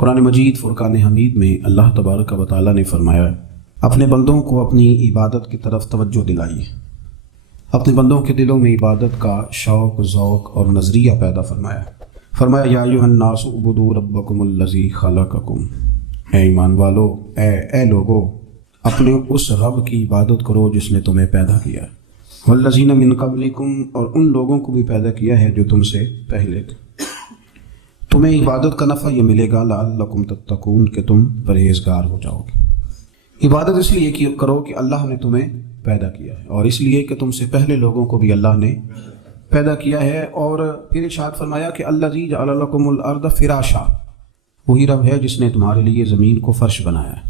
قرآن مجید فرقان حمید میں اللہ تبارک و تعالیٰ نے فرمایا ہے اپنے بندوں کو اپنی عبادت کی طرف توجہ دلائیے، اپنے بندوں کے دلوں میں عبادت کا شوق، ذوق اور نظریہ پیدا فرمایا یا ایھا الناس اعبدوا ربکم الذی خلقکم، اے ایمان والو، اے لوگو، اپنے اس رب کی عبادت کرو جس نے تمہیں پیدا کیا ہے، والذین من قبلکم، اور ان لوگوں کو بھی پیدا کیا ہے جو تم سے پہلے تھے۔ تمہیں عبادت کا نفع یہ ملے گا لعلکم تتقون، کہ تم پرہیزگار ہو جاؤ گے۔ عبادت اس لیے کرو کہ اللہ نے تمہیں پیدا کیا ہے، اور اس لیے کہ تم سے پہلے لوگوں کو بھی اللہ نے پیدا کیا ہے۔ اور پھر ارشاد فرمایا کہ الذی جعل لکم الارض فراشا، وہی رب ہے جس نے تمہارے لیے زمین کو فرش بنایا ہے،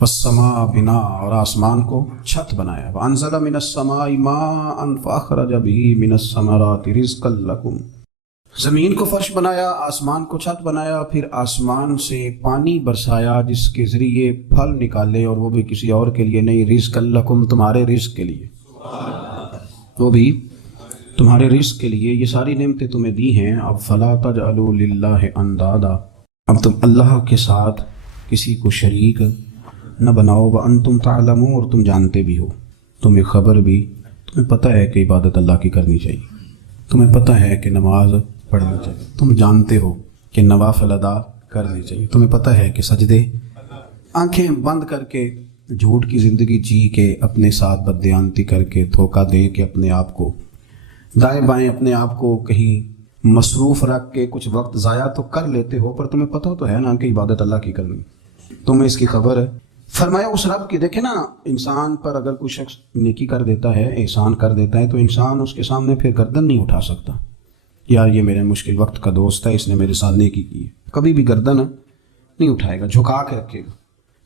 والسماء بنا، اور آسمان کو چھت بنایا، وانزل من السماء ماء فاخرج به من الثمرات رزقا لکم، زمین کو فرش بنایا، آسمان کو چھت بنایا، پھر آسمان سے پانی برسایا جس کے ذریعے پھل نکالے، اور وہ بھی کسی اور کے لیے نہیں، رزقا لکم، تمہارے رزق کے لیے، وہ بھی تمہارے رزق کے لیے۔ یہ ساری نعمتیں تمہیں دی ہیں، اب فلا تجعلوا للہ اندادا، اب تم اللہ کے ساتھ کسی کو شریک نہ بناؤ، وانتم تعلمون، اور تم جانتے بھی ہو، تمہیں خبر بھی، تمہیں پتہ ہے کہ عبادت اللہ کی کرنی چاہیے، تمہیں پتہ ہے کہ نماز پڑھنی چاہیے، تم جانتے ہو کہ نوافل ادا کرنی چاہیے، تمہیں پتہ ہے کہ سجدے آنکھیں بند کر کے جھوٹ کی زندگی جی کے، اپنے ساتھ بددیانتی کر کے، دھوکہ دے کے اپنے آپ کو دائیں بائیں اپنے آپ کو کہیں مصروف رکھ کے کچھ وقت ضائع تو کر لیتے ہو، پر تمہیں پتہ تو ہے نا کہ عبادت اللہ کی کرنی، تمہیں اس کی خبر ہے۔ فرمایا اس رب کی، دیکھیں نا، انسان پر اگر کوئی شخص نیکی کر دیتا ہے، احسان کر دیتا ہے، تو انسان اس کے سامنے پھر گردن نہیں اٹھا سکتا، یار یہ میرے مشکل وقت کا دوست ہے، اس نے میرے ساتھ نیکی کی ہے، کبھی بھی گردن نہیں اٹھائے گا، جھکا کے رکھے گا۔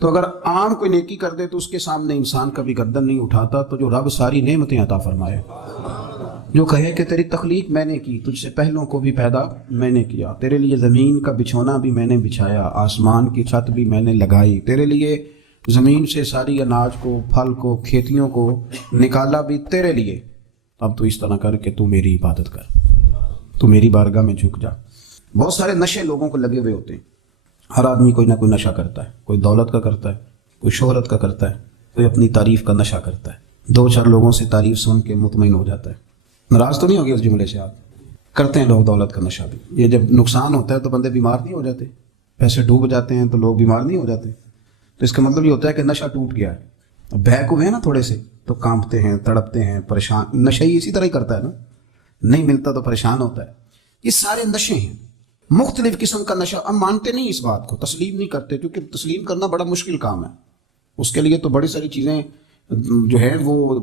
تو اگر عام کوئی نیکی کر دے تو اس کے سامنے انسان کبھی گردن نہیں اٹھاتا، تو جو رب ساری نعمتیں عطا فرمائے، جو کہے کہ تیری تخلیق میں نے کی، تجھ سے پہلوں کو بھی پیدا میں نے کیا، تیرے لیے زمین کا بچھونا بھی میں نے بچھایا، آسمان کی چھت بھی میں نے لگائی، تیرے لیے زمین سے ساری اناج کو، پھل کو، کھیتیوں کو نکالا بھی تیرے لیے، اب تو اس طرح کر کہ تو میری عبادت کر، تو میری بارگاہ میں جھک جا۔ بہت سارے نشے لوگوں کو لگے ہوئے ہوتے ہیں، ہر آدمی کوئی نہ کوئی نشہ کرتا ہے، کوئی دولت کا کرتا ہے، کوئی شہرت کا کرتا ہے، کوئی اپنی تعریف کا نشہ کرتا ہے، دو چار لوگوں سے تعریف سن کے مطمئن ہو جاتا ہے۔ ناراض تو نہیں ہوگی اس جملے سے؟ آپ کرتے ہیں لوگ دولت کا نشہ بھی، یہ جب نقصان ہوتا ہے تو بندے بیمار نہیں ہو جاتے، پیسے ڈوب جاتے ہیں تو لوگ بیمار نہیں ہو جاتے، تو اس کا مطلب یہ ہوتا ہے کہ نشہ ٹوٹ گیا ہے۔ اب بہک ہوئے ہیں نا تھوڑے سے تو کانپتے ہیں، تڑپتے ہیں، پریشان، نشہ ہی اسی طرح ہی کرتا ہے نا، نہیں ملتا تو پریشان ہوتا ہے۔ یہ سارے نشے ہیں، مختلف قسم کا نشہ۔ ہم مانتے نہیں اس بات کو، تسلیم نہیں کرتے، کیونکہ تسلیم کرنا بڑا مشکل کام ہے، اس کے لیے تو بڑی ساری چیزیں جو ہے وہ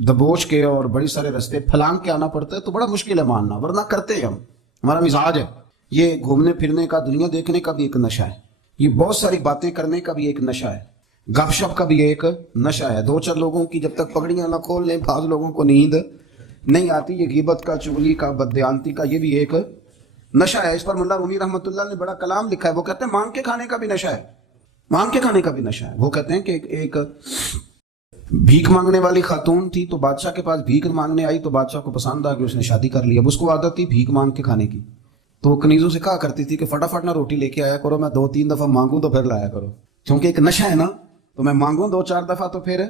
دبوچ کے اور بڑی سارے رستے پھلانگ کے آنا پڑتا ہے، تو بڑا مشکل ہے ماننا، ورنہ کرتے ہیں ہم، ہمارا مزاج ہے۔ یہ گھومنے پھرنے کا، دنیا دیکھنے کا بھی ایک نشہ ہے، یہ بہت ساری باتیں کرنے کا بھی ایک نشہ ہے، گپ شپ کا بھی ایک نشہ ہے۔ دو چار لوگوں کی جب تک پگڑیاں نہ کھول لیں، بعض لوگوں کو نیند نہیں آتی، یہ غیبت کا، چغلی کا، بددیانتی کا، یہ بھی ایک نشہ ہے۔ اس پر ملا رومی رحمۃ اللہ نے بڑا کلام لکھا ہے، وہ کہتے ہیں مانگ کے کھانے کا بھی نشہ ہے، مانگ کے کھانے کا بھی نشہ ہے۔ وہ کہتے ہیں کہ ایک بھیک مانگنے والی خاتون تھی، تو بادشاہ کے پاس بھیک مانگنے آئی، تو بادشاہ کو پسند آ گئی، اس نے شادی کر لی۔ اب اس کو عادت تھی بھیک مانگ کے کھانے کی، تو وہ کنیزوں سے کہا کرتی تھی کہ فٹافٹ نہ روٹی لے کے آیا کرو، میں 2-3 دفعہ مانگوں تو پھر لایا کرو، کیونکہ ایک نشہ ہے نا، تو میں مانگوں 2-4 دفعہ تو پھر۔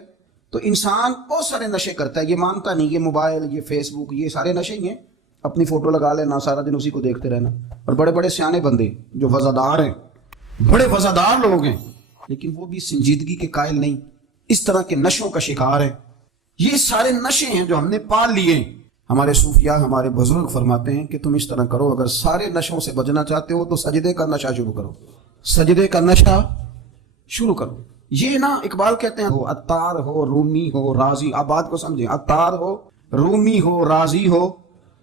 تو انسان بہت سارے نشے کرتا ہے، یہ مانتا نہیں، یہ موبائل، یہ فیس بک، یہ سارے نشے ہی ہیں، اپنی فوٹو لگا لینا، سارا دن اسی کو دیکھتے رہنا۔ اور بڑے بڑے سیانے بندے جو وزادار ہیں، بڑے وزادار لوگ ہیں، لیکن وہ بھی سنجیدگی کے قائل نہیں، اس طرح کے نشوں کا شکار ہیں۔ یہ سارے نشے ہیں جو ہم نے پال لیے۔ ہمارے صوفیاء، ہمارے بزرگ فرماتے ہیں کہ تم اس طرح کرو، اگر سارے نشوں سے بچنا چاہتے ہو تو سجدے کا نشہ شروع کرو، سجدے کا نشہ شروع کرو۔ یہ نا اقبال کہتے ہیں، عطار ہو، رومی ہو، رازی، آپ بات کو سمجھیں، عطار ہو، رومی ہو، رازی ہو،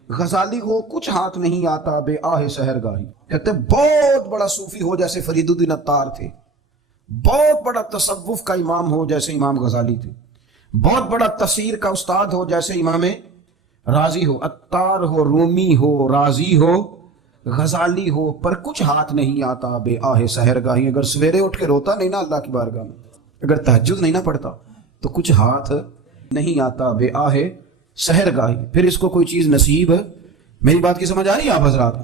غزالی ہو، کچھ ہاتھ نہیں آتا بے آہ سحر گاہی۔ کہتے ہیں بہت بڑا صوفی ہو جیسے فرید الدین عطار تھے، بہت بڑا تصوف کا امام ہو جیسے امام غزالی تھے، بہت بڑا تفسیر کا استاد ہو جیسے امام رازی ہو، عطار ہو، رومی ہو، رازی ہو، غزالی ہو، پر کچھ ہاتھ نہیں آتا بے آہ سحر گاہی۔ اگر سویرے اٹھ کے روتا نہیں نا اللہ کی بارگاہ میں، اگر تہجد نہیں نہ پڑھتا، تو کچھ ہاتھ نہیں آتا بے آہ سحر گاہی، پھر اس کو کوئی چیز نصیب ہے۔ میری بات کی سمجھ آ رہی ہے آپ حضرات؟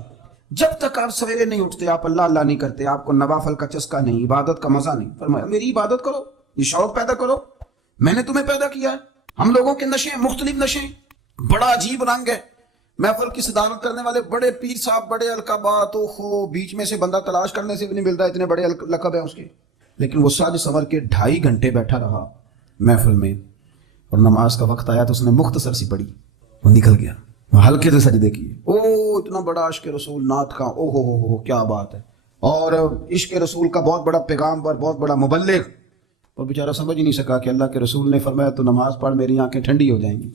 جب تک آپ سویرے نہیں اٹھتے، آپ اللہ اللہ نہیں کرتے، آپ کو نوافل کا چسکا نہیں، عبادت کا مزہ نہیں، فرمایا میری عبادت کرو، یہ شوق پیدا کرو، میں نے تمہیں پیدا کیا ہے۔ ہم لوگوں کے نشے، مختلف نشے، بڑا عجیب رنگ ہے۔ محفل کی صدارت کرنے والے بڑے پیر صاحب، بڑے القابات، بیچ میں سے بندہ تلاش کرنے سے بھی نہیں ملتا، اتنے بڑے لقب ہیں اس کے، لیکن وہ سج سنور کے 2.5 گھنٹے بیٹھا رہا محفل میں، اور نماز کا وقت آیا تو اس نے مختصر سی پڑھی، وہ نکل گیا، وہ ہلکے سے سجدے کیے۔ اتنا بڑا عشق رسول نعت کا، ہو کیا بات ہے، اور عشق رسول کا بہت بڑا پیغام پر، بہت بڑا مبلغ، اور بیچارہ سمجھ ہی نہیں سکا کہ اللہ کے رسول نے فرمایا تو نماز پڑھ میری آنکھیں ٹھنڈی ہو جائیں گی۔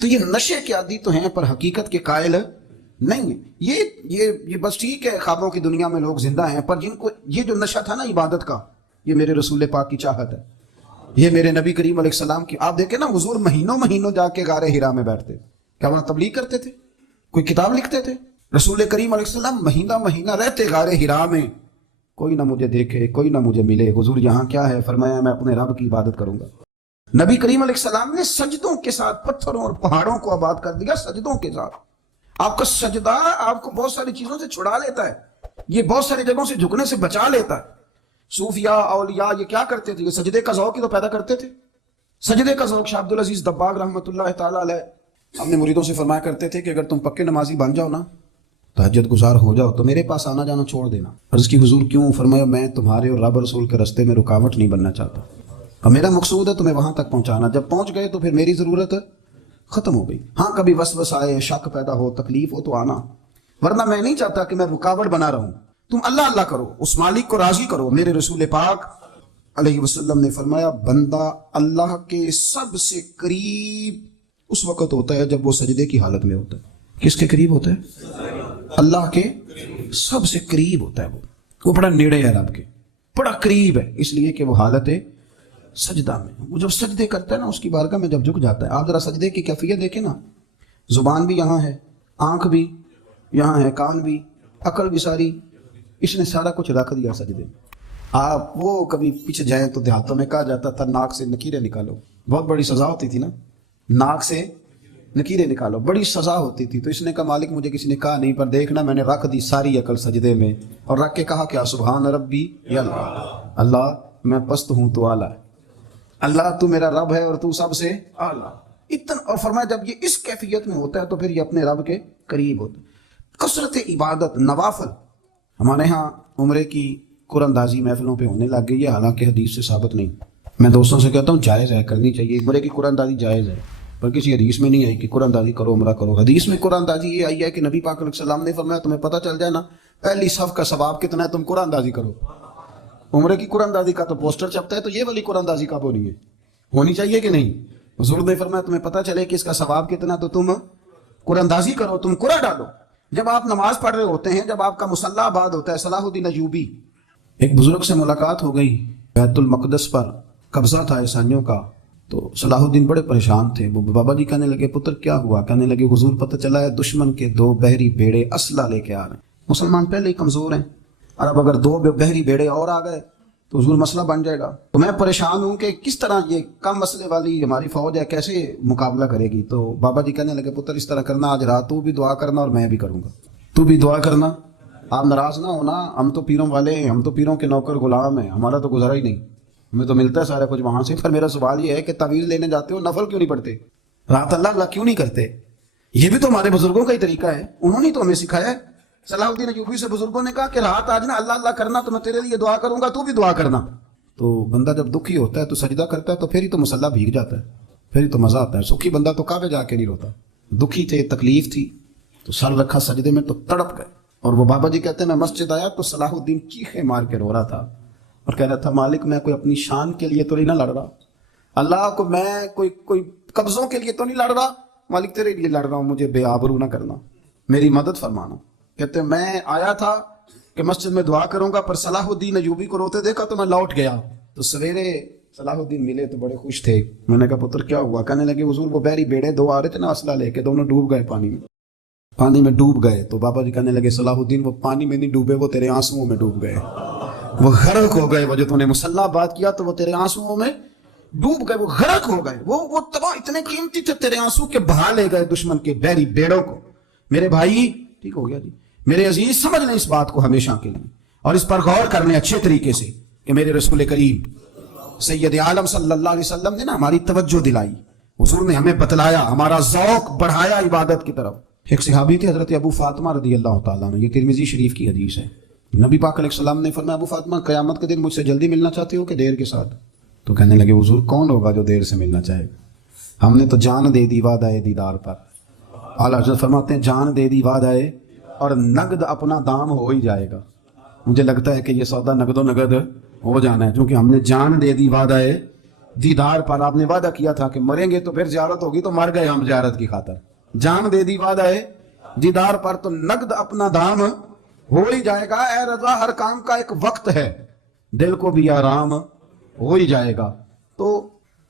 تو یہ نشے کے عادی تو ہیں پر حقیقت کے قائل نہیں ہیں۔ یہ بس ٹھیک ہے، خوابوں کی دنیا میں لوگ زندہ ہیں، پر جن کو یہ جو نشہ تھا نا عبادت کا، یہ میرے رسول پاک کی چاہت ہے، یہ میرے نبی کریم علیہ السلام کی۔ آپ دیکھیں نا، حضور مہینوں جا کے غار حرا میں بیٹھتے، کیا وہاں تبلیغ کرتے تھے، کوئی کتاب لکھتے تھے؟ رسول کریم علیہ السلام مہینہ رہتے غار حرا میں، کوئی نہ مجھے دیکھے، کوئی نہ مجھے ملے، حضور یہاں کیا ہے؟ فرمایا میں اپنے رب کی عبادت کروں گا۔ نبی کریم علیہ السلام نے سجدوں کے ساتھ پتھروں اور پہاڑوں کو آباد کر دیا، سجدوں کے ساتھ۔ آپ کا سجدہ آپ کو بہت ساری چیزوں سے چھڑا لیتا ہے، یہ بہت ساری جگہوں سے جھکنے سے بچا لیتا ہے۔ صوفیاء، اولیاء یہ کیا کرتے تھے؟ یہ سجدے کا ذوق ہی تو پیدا کرتے تھے، سجدے کا ذوق۔ شاہ عبدالعزیز دباغ رحمۃ اللہ تعالیٰ علیہ اپنے مریدوں سے فرمایا کرتے تھے کہ اگر تم پکے نمازی بن جاؤ نا، تہجد گزار ہو جاؤ، تو میرے پاس آنا جانا چھوڑ دینا۔ عرض کی حضور کیوں؟ فرمایا میں تمہارے اور رب رسول کے راستے میں رکاوٹ نہیں بننا چاہتا، اور میرا مقصود ہے تمہیں وہاں تک پہنچانا۔ جب پہنچ گئے تو پھر میری ضرورت ختم ہو گئی۔ ہاں کبھی وسوس آئے، شک پیدا ہو، تکلیف ہو تو آنا، ورنہ میں نہیں چاہتا کہ میں رکاوٹ بنا رہا ہوں۔ تم اللہ اللہ کرو، اس مالک کو راضی کرو۔ میرے رسول پاک علیہ وسلم نے فرمایا بندہ اللہ کے سب سے قریب اس وقت ہوتا ہے جب وہ سجدے کی حالت میں ہوتا ہے۔ کس کے قریب ہوتا ہے؟ اللہ کے سب سے قریب ہوتا ہے، وہ بڑا نیڑے ہے رب کے، بڑا قریب ہے، اس لیے کہ وہ حالت ہے سجدہ میں۔ وہ جب سجدے کرتا ہے نا، اس کی بارگاہ میں جب جھک جاتا ہے، آپ ذرا سجدے کی کیفیت دیکھیں نا، زبان بھی یہاں ہے، آنکھ بھی یہاں ہے، کان بھی، عقل بھی ساری، اس نے سارا کچھ رکھ دیا سجدے میں۔ آپ وہ کبھی پیچھے جائیں تو دیہاتوں میں کہا جاتا تھا ناک سے نکیریں نکالو، بہت بڑی سزا ہوتی تھی نا، ناک سے نکیریں نکالو، بڑی سزا ہوتی تھی۔ تو اس نے کہا مالک مجھے کسی نے کہا نہیں، پر دیکھنا میں نے رکھ دی ساری عقل سجدے میں، اور رکھ کے کہا کیا؟ سبحان ربی یا اللہ، اللہ میں پست ہوں تو اعلیٰ ہے، اللہ تو میرا رب ہے اور تو سب سے اعلیٰ۔ اتنا، اور فرمایا جب یہ اس کیفیت میں ہوتا ہے تو پھر یہ اپنے رب کے قریب ہوتا ہے۔ کثرت عبادت، نوافل۔ ہمارے ہاں عمرے کی قرآن اندازی محفلوں پہ ہونے لگ گئی ہے، حالانکہ حدیث سے ثابت نہیں۔ میں دوستوں سے کہتا ہوں جائز ہے، کرنی چاہیے، عمرے کی قرآن اندازی جائز ہے، پر کسی حدیث میں نہیں آئی کہ قرآن اندازی کرو عمرہ کرو۔ حدیث میں قرآن اندازی یہ آئی ہے کہ نبی پاک علیہ السلام نے فرمایا تمہیں پتہ چل جائے نا پہلی صف کا ثواب کتنا ہے، تم قرآن اندازی کرو۔ عمرے کی قرآن اندازی کا تو پوسٹر چھپتا ہے، تو یہ والی قرآن اندازی کب ہونی ہے؟ ہونی چاہیے کہ نہیں؟ حضور نے فرمایا تمہیں پتہ چلے کہ اس کا ثواب کتنا، تو تم قرآن اندازی کرو، تم قرآن ڈالو۔ جب آپ نماز پڑھ رہے ہوتے ہیں، جب آپ کا مصلی آباد ہوتا ہے، صلاح الدین ایوبی، ایک بزرگ سے ملاقات ہو گئی، بیت المقدس پر قبضہ تھا عیسائیوں کا، تو صلاح الدین بڑے پریشان تھے۔ وہ بابا جی کہنے لگے پتر کیا ہوا؟ کہنے لگے حضور پتہ چلا ہے دشمن کے 2 بحری بیڑے اسلحہ لے کے آ رہے ہیں، مسلمان پہلے ہی کمزور ہیں، اور اب اگر 2 بحری بیڑے اور آ گئے تو حضور مسئلہ بن جائے گا۔ تو میں پریشان ہوں کہ کس طرح یہ کم مسئلے والی ہماری فوج ہے کیسے مقابلہ کرے گی۔ تو بابا جی کہنے لگے پتر اس طرح کرنا، آج رات تو بھی دعا کرنا اور میں بھی کروں گا، تو بھی دعا کرنا، آپ ناراض نہ ہونا، ہم تو پیروں والے ہیں، ہم تو پیروں کے نوکر غلام ہیں، ہمارا تو گزرا ہی نہیں، ہمیں تو ملتا ہے سارا کچھ وہاں سے۔ پر میرا سوال یہ ہے کہ تعویذ لینے جاتے ہو نفل کیوں نہیں پڑھتے، رات اللہ اللہ کیوں نہیں کرتے؟ یہ بھی تو ہمارے بزرگوں کا ہی طریقہ ہے، انہوں نے تو ہمیں سکھایا ہے۔ صلاح الدین ایوبی سے بزرگوں نے کہا کہ رات آج نا اللہ اللہ کرنا، تو میں تیرے لیے دعا کروں گا، تو بھی دعا کرنا۔ تو بندہ جب دکھی ہوتا ہے تو سجدہ کرتا ہے، تو پھر ہی تو مصلی بھیگ جاتا ہے، پھر ہی تو مزہ آتا ہے۔ سکھی بندہ تو کعبے جا کے نہیں روتا، دکھی تھے، تکلیف تھی، تو سر رکھا سجدے میں تو تڑپ گئے۔ اور وہ بابا جی کہتے ہیں میں مسجد آیا تو صلاح الدین چیخے مار کے رو رہا تھا اور کہہ رہا تھا مالک میں کوئی اپنی شان کے لیے تو نہیں نہ لڑ رہا، اللہ کو میں کوئی قبضوں کے لیے تو نہیں لڑ رہا، مالک تیرے لیے لڑ رہا ہوں، مجھے بے آبرو نہ کرنا، میری مدد فرمانا۔ کہتے ہیں میں آیا تھا کہ مسجد میں دعا کروں گا، پر صلاح الدین ایوبی کو روتے دیکھا تو میں لوٹ گیا۔ تو سویرے صلاح الدین ملے تو بڑے خوش تھے، میں نے کہا پتر کیا ہوا؟ کہنے لگے حضور وہ بحری بیڑے 2 آ رہے تھے نا اسلحہ لے کے، دونوں ڈوب گئے پانی میں ڈوب گئے۔ تو بابا جی کہنے لگے صلاح الدین وہ پانی میں نہیں ڈوبے، وہ تیرے آنسوؤں میں ڈوب گئے، وہ غرق ہو گئے، وہ جو تو نے مصلی بات کیا تو وہ تیرے آنسوؤں میں ڈوب گئے، وہ غرق ہو گئے، وہ تباہ اتنے قیمتی تھے تیرے آنسو کے بہا لے گئے دشمن کے بحری بیڑوں کو۔ میرے بھائی ٹھیک ہو گیا جی، میرے عزیز سمجھ لیں اس بات کو ہمیشہ کے لیے، اور اس پر غور کر لیں اچھے طریقے سے کہ میرے رسول کریم سید عالم صلی اللہ علیہ وسلم نے نا ہماری توجہ دلائی، حضور نے ہمیں بتلایا، ہمارا ذوق بڑھایا عبادت کی طرف۔ ایک صحابی تھے حضرت ابو فاطمہ رضی اللہ تعالیٰ عنہ، یہ ترمذی شریف کی حدیث ہے۔ نبی پاک علیہ السلام نے فرمایا ابو فاطمہ قیامت کے دن مجھ سے جلدی ملنا چاہتے ہو کہ دیر کے ساتھ؟ تو کہنے لگے حضور کون ہوگا جو دیر سے ملنا چاہے گا، ہم نے تو جان دے دی وعدہ دیدار پر۔ اعلیٰ حضرت فرماتے ہیں جان دے دی وعدہ اور نقد اپنا دام ہو ہی جائے گا۔ مجھے لگتا ہے کہ یہ سودا نقد و نقد ہو جانا ہے، کیونکہ ہم نے جان دے دی وعدہ دیدار پر۔ آپ نے وعدہ کیا تھا کہ مریں گے تو پھر زیارت ہوگی، تو مر گئے ہم زیارت کی خاطر۔ جان دے دی وعدہ دیدار پر تو نقد اپنا دام ہو ہی جائے گا۔ اے رضا ہر کام کا ایک وقت ہے، دل کو بھی آرام ہو ہی جائے گا۔ تو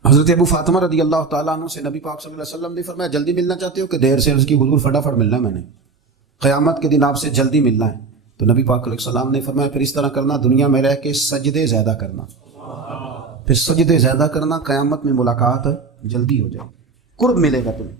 حضرت ابو فاطمہ رضی اللہ تعالیٰ عنہ سے نبی پاک صلی اللہ علیہ وسلم نے فرمایا جلدی ملنا چاہتے ہو کہ دیر سے؟ عرض کی حضور فٹافٹ ملنا ہے، میں نے قیامت کے دن آپ سے جلدی ملنا ہے۔ تو نبی پاک علیہ السلام نے فرمایا پھر اس طرح کرنا، دنیا میں رہ کے سجدے زیادہ کرنا، پھر سجدے زیادہ کرنا، قیامت میں ملاقات جلدی ہو جائے، قرب ملے گا تمہیں۔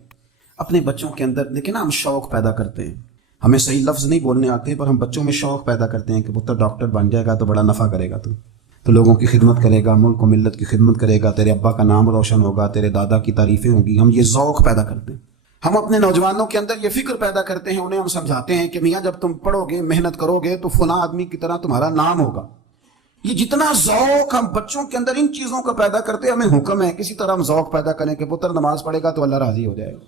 اپنے بچوں کے اندر دیکھیں نا، ہم شوق پیدا کرتے ہیں، ہمیں صحیح لفظ نہیں بولنے آتے پر ہم بچوں میں شوق پیدا کرتے ہیں کہ پتر ڈاکٹر بن جائے گا تو بڑا نفع کرے گا، تو لوگوں کی خدمت کرے گا، ملک و ملت کی خدمت کرے گا، تیرے ابا کا نام روشن ہوگا، تیرے دادا کی تعریفیں ہوں گی۔ ہم یہ ذوق پیدا کرتے ہیں۔ ہم اپنے نوجوانوں کے اندر یہ فکر پیدا کرتے ہیں، انہیں ہم سمجھاتے ہیں کہ میاں جب تم پڑھو گے، محنت کرو گے تو فلاں آدمی کی طرح تمہارا نام ہوگا۔ یہ جتنا ذوق ہم بچوں کے اندر ان چیزوں کا پیدا کرتے ہیں، ہمیں حکم ہے کسی طرح ہم ذوق پیدا کریں کہ پتر نماز پڑھے گا تو اللہ راضی ہو جائے گا،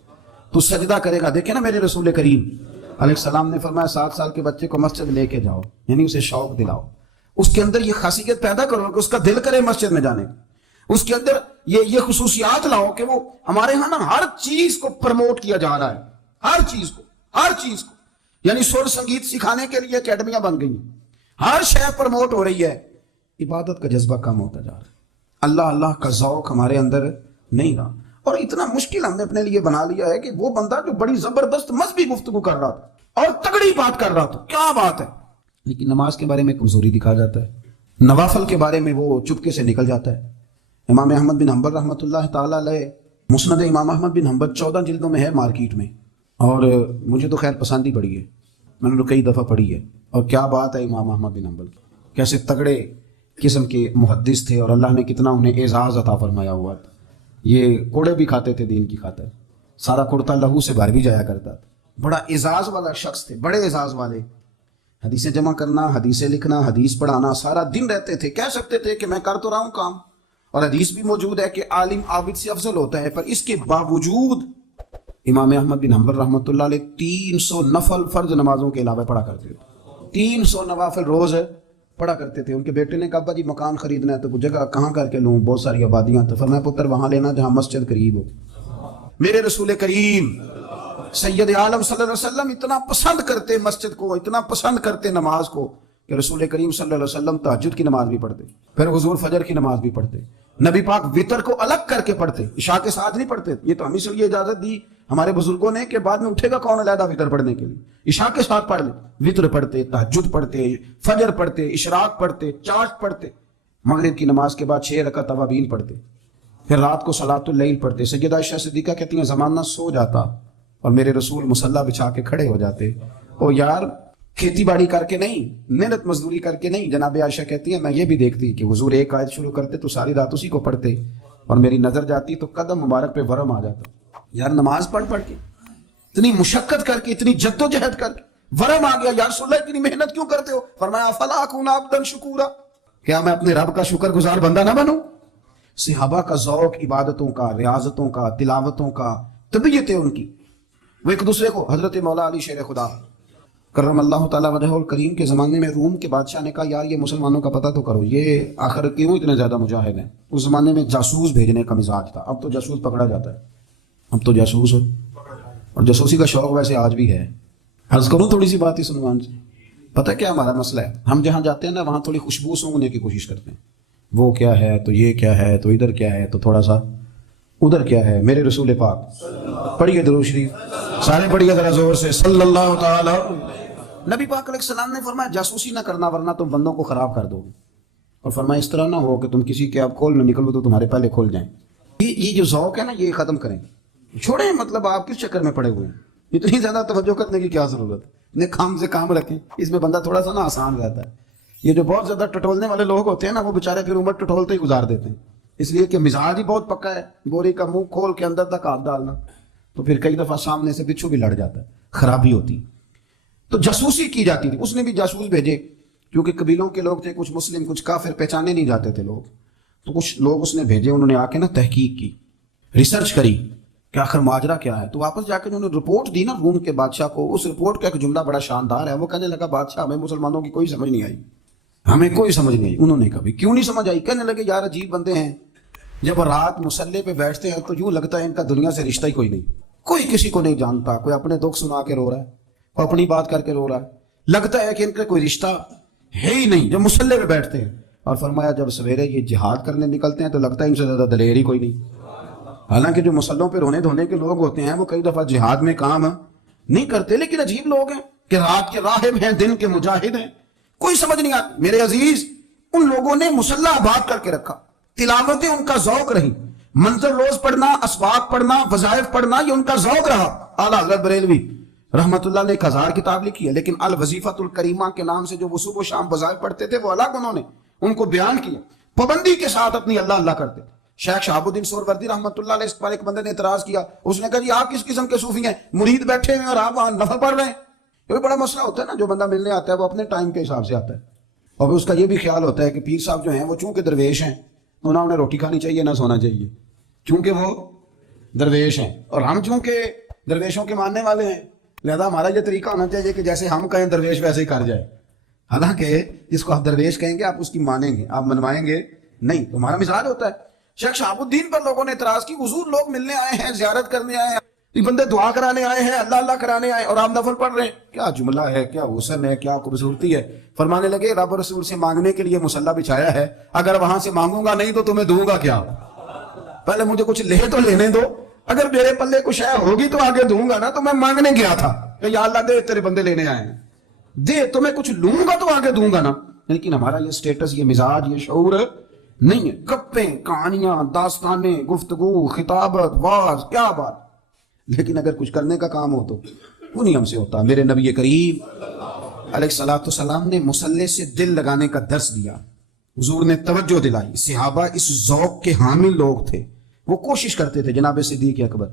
تو سجدہ کرے گا۔ دیکھیں نا میرے رسول کریم علیہ السلام نے فرمایا 7 سال کے بچے کو مسجد لے کے جاؤ، یعنی اسے شوق دلاؤ، اس کے اندر یہ خاصیت پیدا کرو کہ اس کا دل کرے مسجد میں جانے کا، اس کے اندر یہ خصوصیات لاؤ کہ وہ ہمارے ہاں نا ہر چیز کو پروموٹ کیا جا رہا ہے، ہر چیز کو، یعنی سر سنگیت سکھانے کے لیے اکیڈمیاں بن گئی ہیں، ہر شے پروموٹ ہو رہی ہے، عبادت کا جذبہ کم ہوتا جا رہا ہے، اللہ کا ذوق ہمارے اندر نہیں رہا۔ اور اتنا مشکل ہم نے اپنے لیے بنا لیا ہے کہ وہ بندہ جو بڑی زبردست مذہبی گفتگو کر رہا تھا اور تگڑی بات کر رہا تھا، کیا بات ہے، لیکن نماز کے بارے میں کمزوری دکھا جاتا ہے، نوافل کے بارے میں وہ چپکے سے نکل جاتا ہے۔ امام احمد بن حنبل رحمۃ اللہ تعالیٰ علیہ، مسند امام احمد بن حنبل 14 جلدوں میں ہے مارکیٹ میں، اور مجھے تو خیر پسند ہی پڑی ہے، میں نے تو کئی دفعہ پڑھی ہے۔ اور کیا بات ہے امام احمد بن حنبل کی، کیسے تگڑے قسم کے محدث تھے، اور اللہ نے کتنا انہیں اعزاز عطا فرمایا ہوا تھا۔ یہ کوڑے بھی کھاتے تھے دین کی خاطر، سارا کرتا لہو سے بھر بھی جایا کرتا تھا، بڑا اعزاز والا شخص تھے، بڑے اعزاز والے۔ حدیثیں جمع کرنا، حدیثیں لکھنا، حدیث پڑھانا، سارا دن رہتے تھے۔ کہہ سکتے تھے کہ میں کر تو رہا ہوں کام، اور حدیث بھی موجود ہے کہ عالم عابد سے افضل ہوتا ہے، پر اس کے باوجود امام احمد بن حنبل رحمۃ اللہ علیہ 300 نفل فرض نمازوں کے علاوہ پڑھا کرتے تھے، 300 نوافل روز پڑھا کرتے تھے۔ ان کے بیٹے نے کہا ابا جی مکان خریدنا ہے تو جگہ کہاں کر کے لوں، بہت ساری آبادیاں، تو فرمایا پتر وہاں لینا جہاں مسجد قریب ہو۔ میرے رسول کریم سید عالم صلی اللہ علیہ وسلم اتنا پسند کرتے مسجد کو، اتنا پسند کرتے نماز کو، کہ رسول کریم صلی اللہ علیہ وسلم تہجد کی نماز بھی پڑھتے، پھر حضور فجر کی نماز بھی پڑھتے، نبی پاک وتر کو الگ کر کے پڑھتے، عشاء کے ساتھ نہیں پڑھتے۔ یہ تو ہم اس لیے اجازت دی ہمارے بزرگوں نے کہ بعد میں اٹھے گا کون علیحدہ وتر پڑھنے کے لیے، عشاء کے ساتھ پڑھ لے۔ وتر پڑھتے، تہجد پڑھتے، فجر پڑھتے، اشراق پڑھتے، چاشت پڑھتے، مغرب کی نماز کے بعد 6 رکعت اوابین پڑھتے، پھر رات کو صلاۃ اللیل پڑھتے۔ سیدہ عائشہ صدیقہ کہتی ہیں زمانہ سو جاتا اور میرے رسول مصلی بچھا کے کھڑے ہو جاتے۔ او یار کھیتی باڑی کر کے نہیں، محنت مزدوری کر کے نہیں، جناب عائشہ کہتی ہیں میں یہ بھی دیکھتی کہ حضور ایک آیت شروع کرتے تو ساری رات اسی کو پڑھتے، اور میری نظر جاتی تو قدم مبارک پہ ورم آ جاتا۔ یار نماز پڑھ کے اتنی مشقت کر کے، اتنی جد و جہد کر کے ورم آ گیا، یا رسول اللہ اتنی محنت کیوں کرتے ہو؟ فرمایا افلا اکون عبدا شکورا، کیا میں اپنے رب کا شکر گزار بندہ نہ بنوں؟ صحابہ کا ذوق عبادتوں کا، ریاضتوں کا، تلاوتوں کا، طبیعت ان کی، وہ ایک دوسرے کو، حضرت مولا علی شیر خدا کرم اللہ تعالیٰ وجہ الکریم کے زمانے میں روم کے بادشاہ نے کہا یار یہ مسلمانوں کا پتہ تو کرو، یہ آخر کیوں اتنے زیادہ مجاہد ہیں؟ اس زمانے میں جاسوس بھیجنے کا مزاج تھا، اب تو جاسوس پکڑا جاتا ہے، اب تو جاسوس ہو، اور جاسوسی کا شوق ویسے آج بھی ہے۔ عرض کروں تھوڑی سی بات ہی سنوان سے، پتہ کیا ہمارا مسئلہ ہے؟ ہم جہاں جاتے ہیں نا وہاں تھوڑی خوشبو سونگنے کی کوشش کرتے ہیں، وہ کیا ہے تو یہ کیا ہے تو ادھر کیا ہے تو تھوڑا سا ادھر کیا ہے۔ میرے رسول پاک پڑھیے درود شریف، سارے پڑھیے ذرا زور سے، صلی اللہ تعالی۔ نبی پاک علیہ السلام نے فرمایا جاسوسی نہ کرنا ورنہ تم بندوں کو خراب کر دو گے، اور فرمایا اس طرح نہ ہو کہ تم کسی کے آپ کھول میں نکلو تو تمہارے پہلے کھول جائیں۔ یہ جو ذوق ہے نا یہ ختم کریں، چھوڑیں، مطلب آپ کس چکر میں پڑے ہوئے ہیں، اتنی زیادہ توجہ کرنے کی کیا ضرورت ہے؟ نے کام سے کام رکھیں، اس میں بندہ تھوڑا سا نا آسان رہتا ہے۔ یہ جو بہت زیادہ ٹٹولنے والے لوگ ہوتے ہیں نا، وہ بےچارے پھر عمر ٹٹولتے ہی گزار دیتے ہیں، اس لیے کہ مزاج ہی بہت پکا ہے، بوری کا منہ کھول کے اندر تک ہاتھ ڈالنا، تو پھر کئی دفعہ سامنے سے بچھو بھی لڑ جاتا ہے، خرابی ہوتی۔ تو جاسوسی کی جاتی تھی، اس نے بھی جاسوس بھیجے، کیونکہ قبیلوں کے لوگ تھے، کچھ مسلم کچھ کافر، پہچانے نہیں جاتے تھے لوگ، تو کچھ لوگ اس نے بھیجے، انہوں نے آ کے نا تحقیق کی، ریسرچ کری کہ آخر ماجرا کیا ہے۔ تو واپس جا کے انہوں نے رپورٹ دی نا روم کے بادشاہ کو، اس رپورٹ کا ایک جملہ بڑا شاندار ہے، وہ کہنے لگا بادشاہ ہمیں مسلمانوں کی کوئی سمجھ نہیں آئی، ہمیں کوئی سمجھ نہیں آئی۔ انہوں نے کہا کیوں نہیں سمجھ آئی؟ کہنے لگے یار عجیب بندے ہیں، جب رات مسلح پہ بیٹھتے ہیں تو یوں لگتا ہے ان کا دنیا سے رشتہ ہی کوئی نہیں، کوئی کسی کو نہیں جانتا، کوئی اپنے دکھ سنا کے رو رہا ہے، کوئی اپنی بات کر کے رو رہا ہے، لگتا ہے کہ ان کا کوئی رشتہ ہے ہی نہیں جب مسلح پہ بیٹھتے ہیں۔ اور فرمایا جب سویرے یہ جہاد کرنے نکلتے ہیں تو لگتا ہے ان سے زیادہ دلیر ہی کوئی نہیں۔ حالانکہ جو مسلحوں پہ رونے دھونے کے لوگ ہوتے ہیں وہ کئی دفعہ جہاد میں کام نہیں کرتے، لیکن عجیب لوگ ہیں کہ رات کے راہب ہیں، دن کے مجاہد ہیں، کوئی سمجھ نہیں آتی۔ میرے عزیز، ان لوگوں نے مسلح آباد کر کے رکھا، تلاوتیں ان کا ذوق رہی، منظر روز پڑھنا، اسباق پڑھنا، وظائف پڑھنا، یہ ان کا ذوق رہا۔ اعلیٰ حضرت بریلوی رحمت اللہ نے 1000 کتاب لکھی ہے، لیکن الوظیفۃ الکریمہ کے نام سے جو وہ صبح و شام وظائف پڑھتے تھے وہ الگ انہوں نے ان کو بیان کیا، پابندی کے ساتھ اپنی اللہ اللہ کرتے تھے۔ شیخ شہاب الدین سہروردی رحمت اللہ علیہ، اس پر ایک بندے نے اعتراض کیا، اس نے کہا جی آپ کس قسم کے صوفی ہیں، مرید بیٹھے ہیں اور آپ وہاں نفل پڑھ رہے ہیں؟ یہ بھی بڑا مسئلہ ہوتا ہے نا، جو بندہ ملنے آتا ہے وہ اپنے ٹائم کے حساب سے آتا ہے، اور پھر اس کا یہ بھی خیال ہوتا ہے کہ پیر صاحب جو ہیں وہ چونکہ درویش ہیں تو نہ انہیں روٹی کھانی چاہیے نہ سونا چاہیے، چونکہ وہ درویش ہیں، اور ہم چونکہ درویشوں کے ماننے والے ہیں لہذا ہمارا یہ طریقہ ہونا چاہیے کہ جیسے ہم کہیں درویش ویسے ہی کر جائے۔ حالانکہ جس کو آپ درویش کہیں گے آپ اس کی مانیں گے، آپ منوائیں گے نہیں، تمہارا مزاج ہوتا ہے۔ شیخ شہاب الدین پر لوگوں نے اعتراض کی، حضور لوگ ملنے آئے ہیں، زیارت کرنے آئے ہیں، یہ بندے دعا کرانے آئے ہیں، اللہ اللہ کرانے آئے اور آپ نفل پڑھ رہے ہیں، کیا جملہ ہے، کیا حسن ہے، کیا خوبصورتی ہے۔ فرمانے لگے رب رسول سے مانگنے کے لیے مصلی بچھایا ہے، اگر وہاں سے مانگوں گا نہیں تو تمہیں دوں گا کیا؟ پہلے مجھے کچھ لے تو لینے دو، اگر میرے پلے کچھ ہے ہوگی تو آگے دوں گا نا، تو میں مانگنے گیا تھا کہ یا اللہ دے تیرے بندے لینے آئے ہیں، دے تو میں کچھ لوں گا تو آگے دوں گا نا۔ لیکن ہمارا یہ سٹیٹس، یہ مزاج، یہ شعور نہیں ہے، گپیں، کہانیاں، داستانیں، گفتگو، خطابت، واز، کیا بات۔ لیکن اگر کچھ کرنے کا کام ہو تو وہ نہیں ہم سے ہوتا۔ میرے نبی کریم علیہ الصلوۃ والسلام نے مصلی سے دل لگانے کا درس دیا، حضور نے توجہ دلائی، صحابہ اس ذوق کے حامل لوگ تھے، وہ کوشش کرتے تھے۔ جناب صدیق اکبر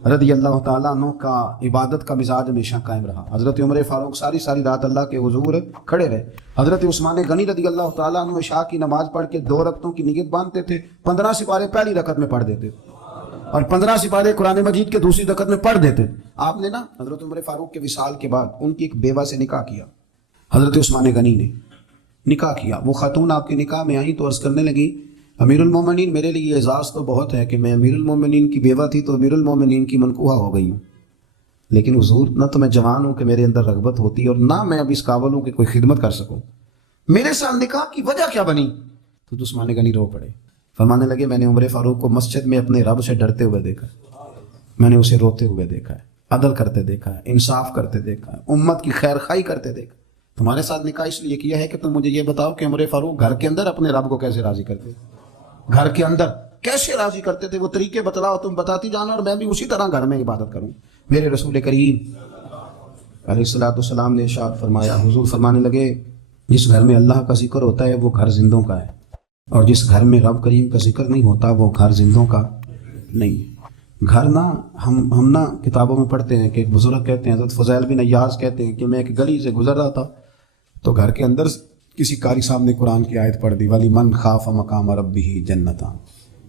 رضی اللہ تعالیٰ عنہ کا عبادت کا مزاج ہمیشہ قائم رہا۔ حضرت عمر فاروق ساری رات اللہ کے حضور کھڑے رہے۔ حضرت عثمان غنی رضی اللہ تعالیٰ عنہ عشاء کی نماز پڑھ کے 2 رکعتوں کی نیت باندھتے تھے، 15 سپارے پہلی رکعت میں پڑھ دیتے تھے اور 15 سپارے قرآن مجید کے دوسری رکعت میں پڑھ دیتے۔ آپ نے نا حضرت عمر فاروق کے وصال کے بعد ان کی ایک بیوہ سے نکاح کیا، حضرت عثمان غنی نے نکاح کیا۔ وہ خاتون آپ کے نکاح میں آئی تو عرض کرنے لگی امیر المومنین میرے لیے اعزاز تو بہت ہے کہ میں امیر المومنین کی بیوہ تھی تو امیر المومنین کی منکوحہ ہو گئی ہوں، لیکن حضور نہ تو میں جوان ہوں کہ میرے اندر رغبت ہوتی اور نہ میں اب اس قابل ہوں کہ کوئی خدمت کر سکوں، میرے ساتھ نکاح کی وجہ کیا بنی؟ تو عثمان غنی رو پڑے، فرمانے لگے میں نے عمر فاروق کو مسجد میں اپنے رب سے ڈرتے ہوئے دیکھا، میں نے اسے روتے ہوئے دیکھا ہے، عدل کرتے دیکھا ہے، انصاف کرتے دیکھا ہے، امت کی خیر خواہی کرتے دیکھا۔ تمہارے ساتھ نکاح اس لیے کیا ہے کہ تم مجھے یہ بتاؤ کہ عمر فاروق گھر کے اندر اپنے رب کو کیسے راضی کرتے، گھر کے اندر کیسے راضی کرتے تھے، وہ طریقے بتلاؤ، تم بتاتی جانا اور میں بھی اسی طرح گھر میں عبادت کروں۔ میرے رسول کریم علیہ الصلوۃ والسلام نے ارشاد فرمایا، حضور فرمانے لگے جس گھر میں اللہ کا ذکر ہوتا ہے وہ گھر زندوں کا ہے، اور جس گھر میں رب کریم کا ذکر نہیں ہوتا وہ گھر زندوں کا نہیں ہے۔ گھر نا ہم نا کتابوں میں پڑھتے ہیں کہ ایک بزرگ کہتے ہیں، حضرت فضیل بن عیاض کہتے ہیں کہ میں ایک گلی سے گزر رہا تھا تو گھر کے اندر کسی قاری صاحب نے قرآن کی آیت پڑھ دی، ولی من خاف مقام ربہ جنتان،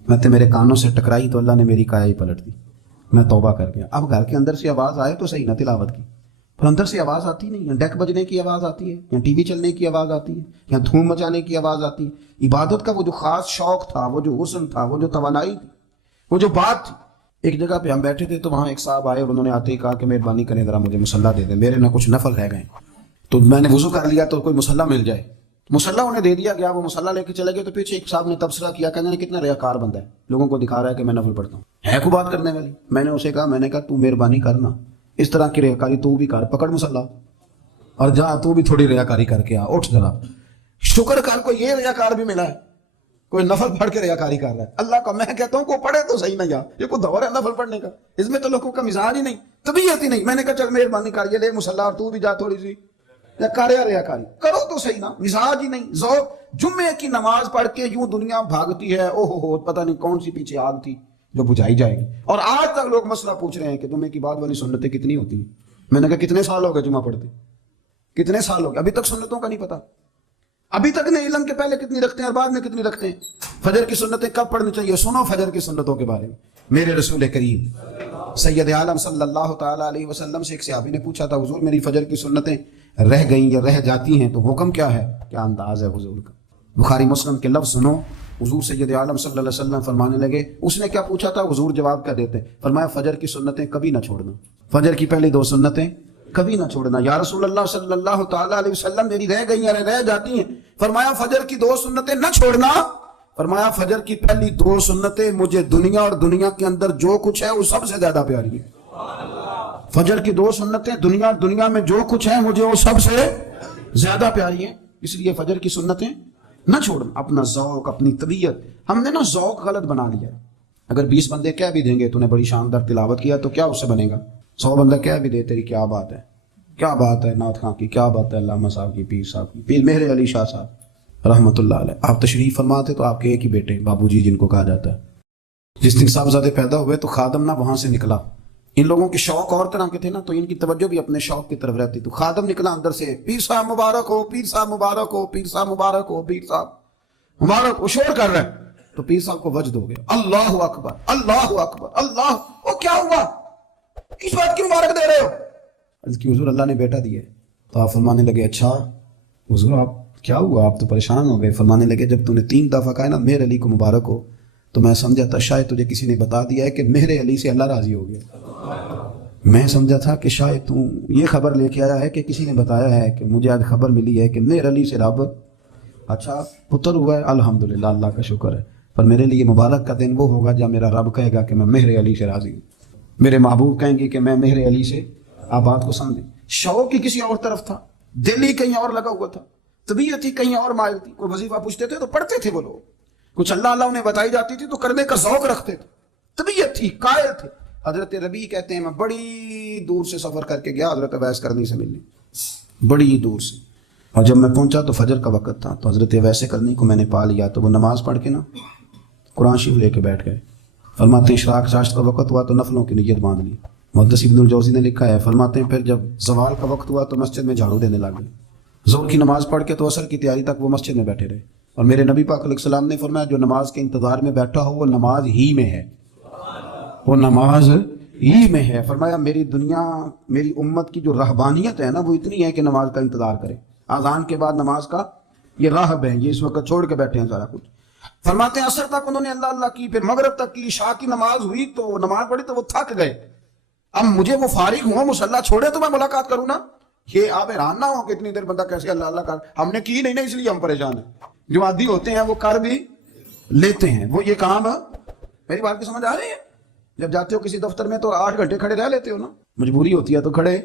میں تو میرے کانوں سے ٹکرائی تو اللہ نے میری کایا ہی پلٹ دی، میں توبہ کر گیا۔ اب گھر کے اندر سے آواز آئے تو صحیح نہ تلاوت کی، پر اندر سے آواز آتی نہیں ہے، ڈیک بجنے کی آواز آتی ہے یا ٹی وی چلنے کی آواز آتی ہے یا دھوم مچانے کی آواز آتی ہے۔ عبادت کا وہ جو خاص شوق تھا، وہ جو حسن تھا، وہ جو توانائی تھی، وہ جو بات تھی۔ ایک جگہ پہ ہم بیٹھے تھے تو وہاں ایک صاحب آئے اور انہوں نے آتے ہی کہا کہ مہربانی کریں ذرا مجھے مصلی دے دیں، میرے نہ کچھ نفل رہ گئے، تو میں نے وضو کر لیا تو کوئی مصلی مل جائے۔ مصلی انہیں دے دیا گیا، وہ مصلی لے کے چلے گئے تو پیچھے ایک صاحب نے تبصرہ کیا، کہنے لگے کتنا ریاکار بندہ ہے، لوگوں کو دکھا رہا ہے کہ میں نفل پڑھتا ہوں، ہے کو بات کرنے والی۔ میں نے اسے کہا، میں نے کہا تو مہربانی کرنا اس طرح کی ریاکاری تو بھی کر، پکڑ مصلی اور جا تو بھی تھوڑی ریاکاری کر کے آ، اٹھ ذرا، شکر کر کو یہ ریاکار بھی ملا ہے۔ کوئی نفل پڑھ کے ریاکاری کر رہا ہے، اللہ کا میں کہتا ہوں کو پڑھے تو صحیح نہ، یار یہ کوئی دور ہے نفل پڑھنے کا؟ اس میں تو لوگوں کا مزاج ہی نہیں، طبیعت ہی نہیں۔ میں نے کہا چل مہربانی کر یہ لے مصلی اور تو بھی جا تھوڑی سی یا کر یا ریاکاری کرو تو صحیح نا، مزاج ہی نہیں، ذوق۔ جمعے کی نماز پڑھ کے یوں دنیا بھاگتی ہے، او ہو پتہ نہیں کون سی پیچھے آگ تھی جو بجھائی جائے گی۔ اور آج تک لوگ مسئلہ پوچھ رہے ہیں کہ جمعے کی بعد والی سنتیں کتنی ہوتی ہیں۔ میں نے کہا کتنے سال ہو گئے جمعہ پڑھتے، کتنے سال ہو گئے، ابھی تک سنتوں کا نہیں پتا، ابھی تک نہیں علم کے پہلے کتنی رکھتے ہیں اور بعد میں کتنی رکھتے ہیں۔ فجر کی سنتیں کب پڑھنی چاہیے؟ سنو فجر کی سنتوں کے بارے میں۔ میرے رسول کریم سید عالم صلی اللہ تعالیٰ علیہ وسلم سے ایک صحابی نے پوچھا تھا حضور میری فجر کی سنتیں رہ گئیں یا رہ جاتی ہیں تو حکم کیا ہے؟ کیا انداز ہے حضور کا؟ بخاری مسلم کے لفظ سنو، حضور سید عالم صلی اللہ علیہ وسلم فرمانے لگے، اس نے کیا پوچھا تھا؟ حضور جواب کیا دیتے؟ فرمایا فجر کی سنتیں کبھی نہ چھوڑنا، فجر کی پہلی 2 سنتیں کبھی نہ چھوڑنا۔ یا رسول اللہ صلی اللہ تعالیٰ علیہ وسلم میری رہ گئی یا رہ جاتی ہیں؟ فرمایا فجر کی 2 سنتیں نہ چھوڑنا، فرمایا فجر کی پہلی 2 سنتیں مجھے دنیا اور دنیا کے اندر جو کچھ ہے وہ سب سے زیادہ پیاری ہے۔ فجر کی 2 سنتیں دنیا اور دنیا میں جو کچھ ہے مجھے وہ سب سے زیادہ پیاری ہیں، اس لیے فجر کی سنتیں نہ چھوڑنا۔ اپنا ذوق، اپنی طبیعت، ہم نے نا ذوق غلط بنا لیا ہے۔ اگر 20 بندے کہہ بھی دیں گے تو نے بڑی شاندار تلاوت کیا تو کیا اس سے بنے گا؟ 100 بندہ کہہ بھی دے تیری کیا بات ہے، کیا بات ہے نعت خاں کی، کیا بات ہے علامہ صاحب کی، پیر صاحب کی، پیر مہر علی شاہ صاحب رحمۃ اللہ علیہ۔ آپ تشریف فرما تھے تو آپ کے ایک ہی بیٹے بابو جی جن کو کہا جاتا ہے، جس دن صاحبزادے پیدا ہوئے تو خادم نہ وہاں سے نکلا۔ ان لوگوں کے شوق اور طرح کے تھے نا، تو ان کی توجہ بھی اپنے شوق کی طرف رہتی، تو خادم نکلا اندر سے، پیر صاحب مبارک ہو، پیر صاحب مبارک ہو، پیر صاحب مبارک ہو، پیر صاحب مبارک ہو، شور کر رہے ہیں۔ تو پیر صاحب کو وجد ہو گیا، اللہ اکبر اللہ اکبر اللہ، وہ کیا ہوا، کس بات کی مبارک دے رہے ہو؟ عرض کی حضور اللہ نے بیٹا دیا ہے۔ تو آپ فرمانے لگے اچھا حضور آپ کیا ہوا، آپ تو پریشان ہو گئے۔ فرمانے لگے جب تو نے 3 دفعہ کہا نا مہر علی کو مبارک ہو تو میں سمجھا تھا شاید تجھے کسی نے بتا دیا ہے کہ مہر علی سے اللہ راضی ہو گیا۔ میں سمجھا تھا کہ شاید تو یہ خبر لے کے آیا ہے کہ کسی نے بتایا ہے کہ مجھے آج خبر ملی ہے کہ مہر علی سے رب اچھا پتر ہوا ہے، الحمدللہ اللہ کا شکر ہے، پر میرے لیے مبارک کا دن وہ ہوگا جب میرا رب کہے گا کہ میں مہر علی سے راضی ہوں، میرے محبوب کہیں گے کہ میں مہر علی سے۔ آپ بات کو سمجھیں، شوق ہی کسی اور طرف تھا، دل ہی کہیں اور لگا ہوا تھا، طبیعت ہی کہیں اور مائل تھی۔ کوئی وظیفہ پوچھتے تھے تو پڑھتے تھے وہ لوگ، کچھ اللہ اللہ انہیں بتائی جاتی تھی تو کرنے کا ذوق رکھتے تھے، طبیعت تھی، قائل تھے۔ حضرت ربیع کہتے ہیں میں بڑی دور سے سفر کر کے گیا حضرت اویس کرنی سے ملنے، بڑی دور سے، اور جب میں پہنچا تو فجر کا وقت تھا، تو حضرت اویس کرنی کو میں نے پا لیا، تو وہ نماز پڑھ کے نا قرآن شریف لے کے بیٹھ گئے۔ فرماتے ہیں اشراق چاشت کا وقت ہوا تو نفلوں کی نیت باندھ لی۔ محدث ابن الجوزی نے لکھا ہے، فرماتے ہیں پھر جب زوال کا وقت ہوا تو مسجد میں جھاڑو دینے لگ گئے۔ ظہر کی نماز پڑھ کے تو عصر کی تیاری تک وہ مسجد میں بیٹھے رہے، اور میرے نبی پاک علیہ السلام نے فرمایا جو نماز کے انتظار میں بیٹھا ہو وہ نماز ہی میں ہے، وہ نماز ہی میں ہے۔ فرمایا میری دنیا میری امت کی جو رہبانیت ہے نا وہ اتنی ہے کہ نماز کا انتظار کرے، اذان کے بعد نماز کا یہ راہب ہے، یہ اس وقت چھوڑ کے بیٹھے ہیں سارا کچھ۔ فرماتے ہیں عصر تک انہوں نے اللہ اللہ کی، پھر مغرب تک کی، عشاء کی نماز ہوئی تو نماز پڑھی تو وہ تھک گئے۔ اب مجھے وہ فارغ ہوں مصلی چھوڑے تو میں ملاقات کروں نا، یہ آپ حیران نہ ہو کہ اتنی دیر بندہ کیسے اللہ اللہ کر، ہم نے کی نہیں نا اس لیے ہم پریشان ہیں۔ جو عادی ہوتے ہیں وہ کر بھی لیتے ہیں، وہ یہ کام ہے۔ میری بات کی سمجھ آ رہی ہے؟ جب جاتے ہو کسی دفتر میں تو 8 گھنٹے کھڑے رہ لیتے ہو نا، مجبوری ہوتی ہے تو کھڑے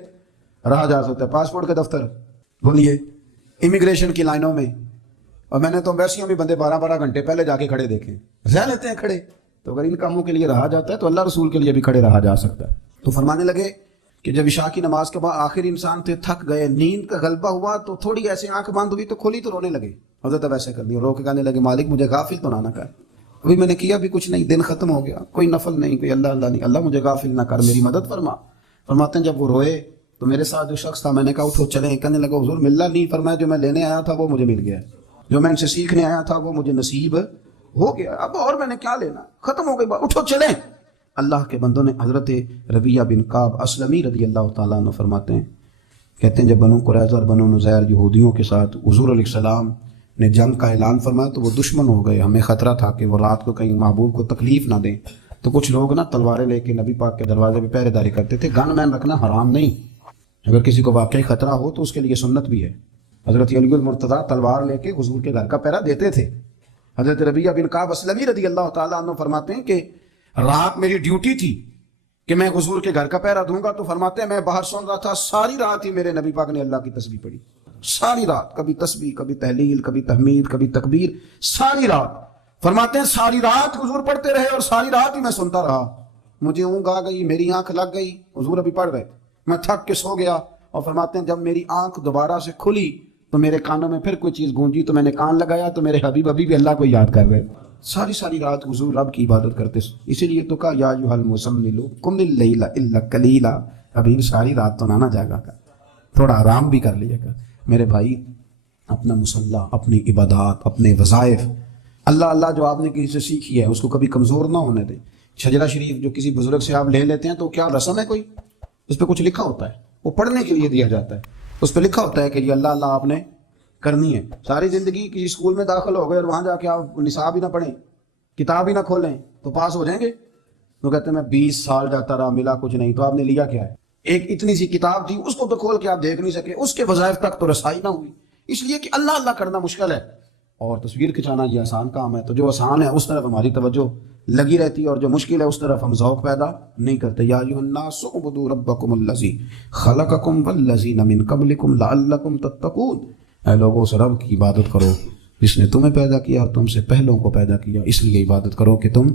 رہا جا سکتا ہے۔ پاسپورٹ کے دفتر بولیے، امیگریشن کی لائنوں میں، اور میں نے تو ویسیوں بھی بندے 12 گھنٹے پہلے جا کے کھڑے دیکھے، رہ لیتے ہیں کھڑے۔ تو اگر ان کاموں کے لیے رہا جاتا ہے تو اللہ رسول کے لیے بھی کھڑے رہا جا سکتا ہے۔ تو فرمانے لگے کہ جب عشاء کی نماز کے بعد آخر انسان تھے، تھک گئے، نیند کا غلبہ ہوا تو تھوڑی ایسے آنکھ بند ہوئی تو کھولی تو رونے لگے۔ حضرت ویسے کر دی، رو کے کہنے لگے مالک مجھے غافل تو نہ کر، ابھی میں نے کیا بھی کچھ نہیں، دن ختم ہو گیا، کوئی نفل نہیں، کوئی اللہ اللہ نہیں، اللہ مجھے غافل نہ کر، میری مدد فرما۔ فرماتے ہیں جب وہ روئے تو میرے ساتھ جو شخص تھا میں نے کہا اٹھو چلیں، کہنے لگا حضور ملنا نہیں، فرمایا جو میں لینے آیا تھا وہ مجھے مل گیا، جو میں ان سے سیکھنے آیا تھا وہ مجھے نصیب ہو گیا، اب اور میں نے کیا لینا، ختم ہو گئی بات، اٹھو چلیں۔ اللہ کے بندوں نے حضرت ربیعہ بن کعب اسلمی رضی اللہ تعالیٰ عنہ فرماتے ہیں، کہتے ہیں جب بنو قریظہ اور بنو نذیر یہودیوں کے ساتھ حضور علیہ السلام نے جنگ کا اعلان فرمایا تو وہ دشمن ہو گئے، ہمیں خطرہ تھا کہ وہ رات کو کہیں محبوب کو تکلیف نہ دیں، تو کچھ لوگ نا تلواریں لے کے نبی پاک کے دروازے پہ پہرے داری کرتے تھے۔ گن مین رکھنا حرام نہیں، اگر کسی کو واقعی خطرہ ہو تو اس کے لیے سنت بھی ہے۔ حضرت علی المرتضیٰ تلوار لے کے حضور کے گھر کا پہرا دیتے تھے۔ حضرت ربیعہ بن کعب اسلمی رضی اللہ تعالیٰ عنہ فرماتے ہیں کہ رات میری ڈیوٹی تھی کہ میں حضور کے گھر کا پہرا دوں گا، تو فرماتے ہیں میں باہر سن رہا تھا، ساری رات ہی میرے نبی پاک نے اللہ کی تسبیح پڑھی، ساری رات، کبھی تسبیح، کبھی تحلیل، کبھی تحمید، کبھی تکبیر، ساری رات۔ فرماتے ہیں ساری رات حضور پڑھتے رہے اور ساری رات ہی میں سنتا رہا، مجھے اونگ آ گئی، میری آنکھ لگ گئی، حضور ابھی پڑھ رہے، میں تھک کے سو گیا، اور فرماتے ہیں جب میری آنکھ دوبارہ سے کھلی تو میرے کانوں میں پھر کوئی چیز گونجی تو میں نے کان لگایا تو میرے حبیب ابھی بھی اللہ کو یاد کر رہے، ساری رات حضور رب کی عبادت کرتے، اسی لیے تو کہا یا ایھا المزمل قم اللیل الا قلیلا، حبیب ساری رات تو نہ جاگا کر، تھوڑا آرام بھی کر لیا کر۔ میرے بھائی اپنا مصلی، اپنی عبادات، اپنے وظائف، اللہ جو آپ نے کسی سے سیکھی ہے اس کو کبھی کمزور نہ ہونے دیں۔ شجرہ شریف جو کسی بزرگ سے آپ لے لیتے ہیں تو کیا رسم ہے کوئی؟ اس پہ کچھ لکھا ہوتا ہے، وہ پڑھنے کے لیے دیا جاتا ہے، اس پہ لکھا ہوتا ہے کہ یہ اللہ آپ نے کرنی ہے۔ ساری زندگی کسی اسکول میں داخل ہو گئے اور وہاں جا کے آپ نصاب ہی نہ پڑھیں، کتاب ہی نہ کھولیں تو پاس ہو جائیں گے؟ وہ کہتے ہیں میں 20 سال جاتا رہا ملا کچھ نہیں، تو آپ نے لیا کیا ہے؟ ایک اتنی سی کتاب تھی، اس کو تو کھول کے آپ دیکھ نہیں سکے، اس کے وظائف تک تو رسائی نہ ہوئی، اس لیے کہ اللہ کرنا مشکل ہے اور تصویر کھنچانا یہ آسان کام ہے۔ تو جو آسان ہے اس طرف ہماری توجہ لگی رہتی ہے اور جو مشکل ہے اس طرف ہم ذوق پیدا نہیں کرتے۔ یا ایھا الناس اعبدوا ربکم الذی خلقکم والذین من قبلکم لعلکم تتقون، اے لوگو اس رب کی عبادت کرو جس نے تمہیں پیدا کیا اور تم سے پہلوں کو پیدا کیا، اس لیے عبادت کرو کہ تم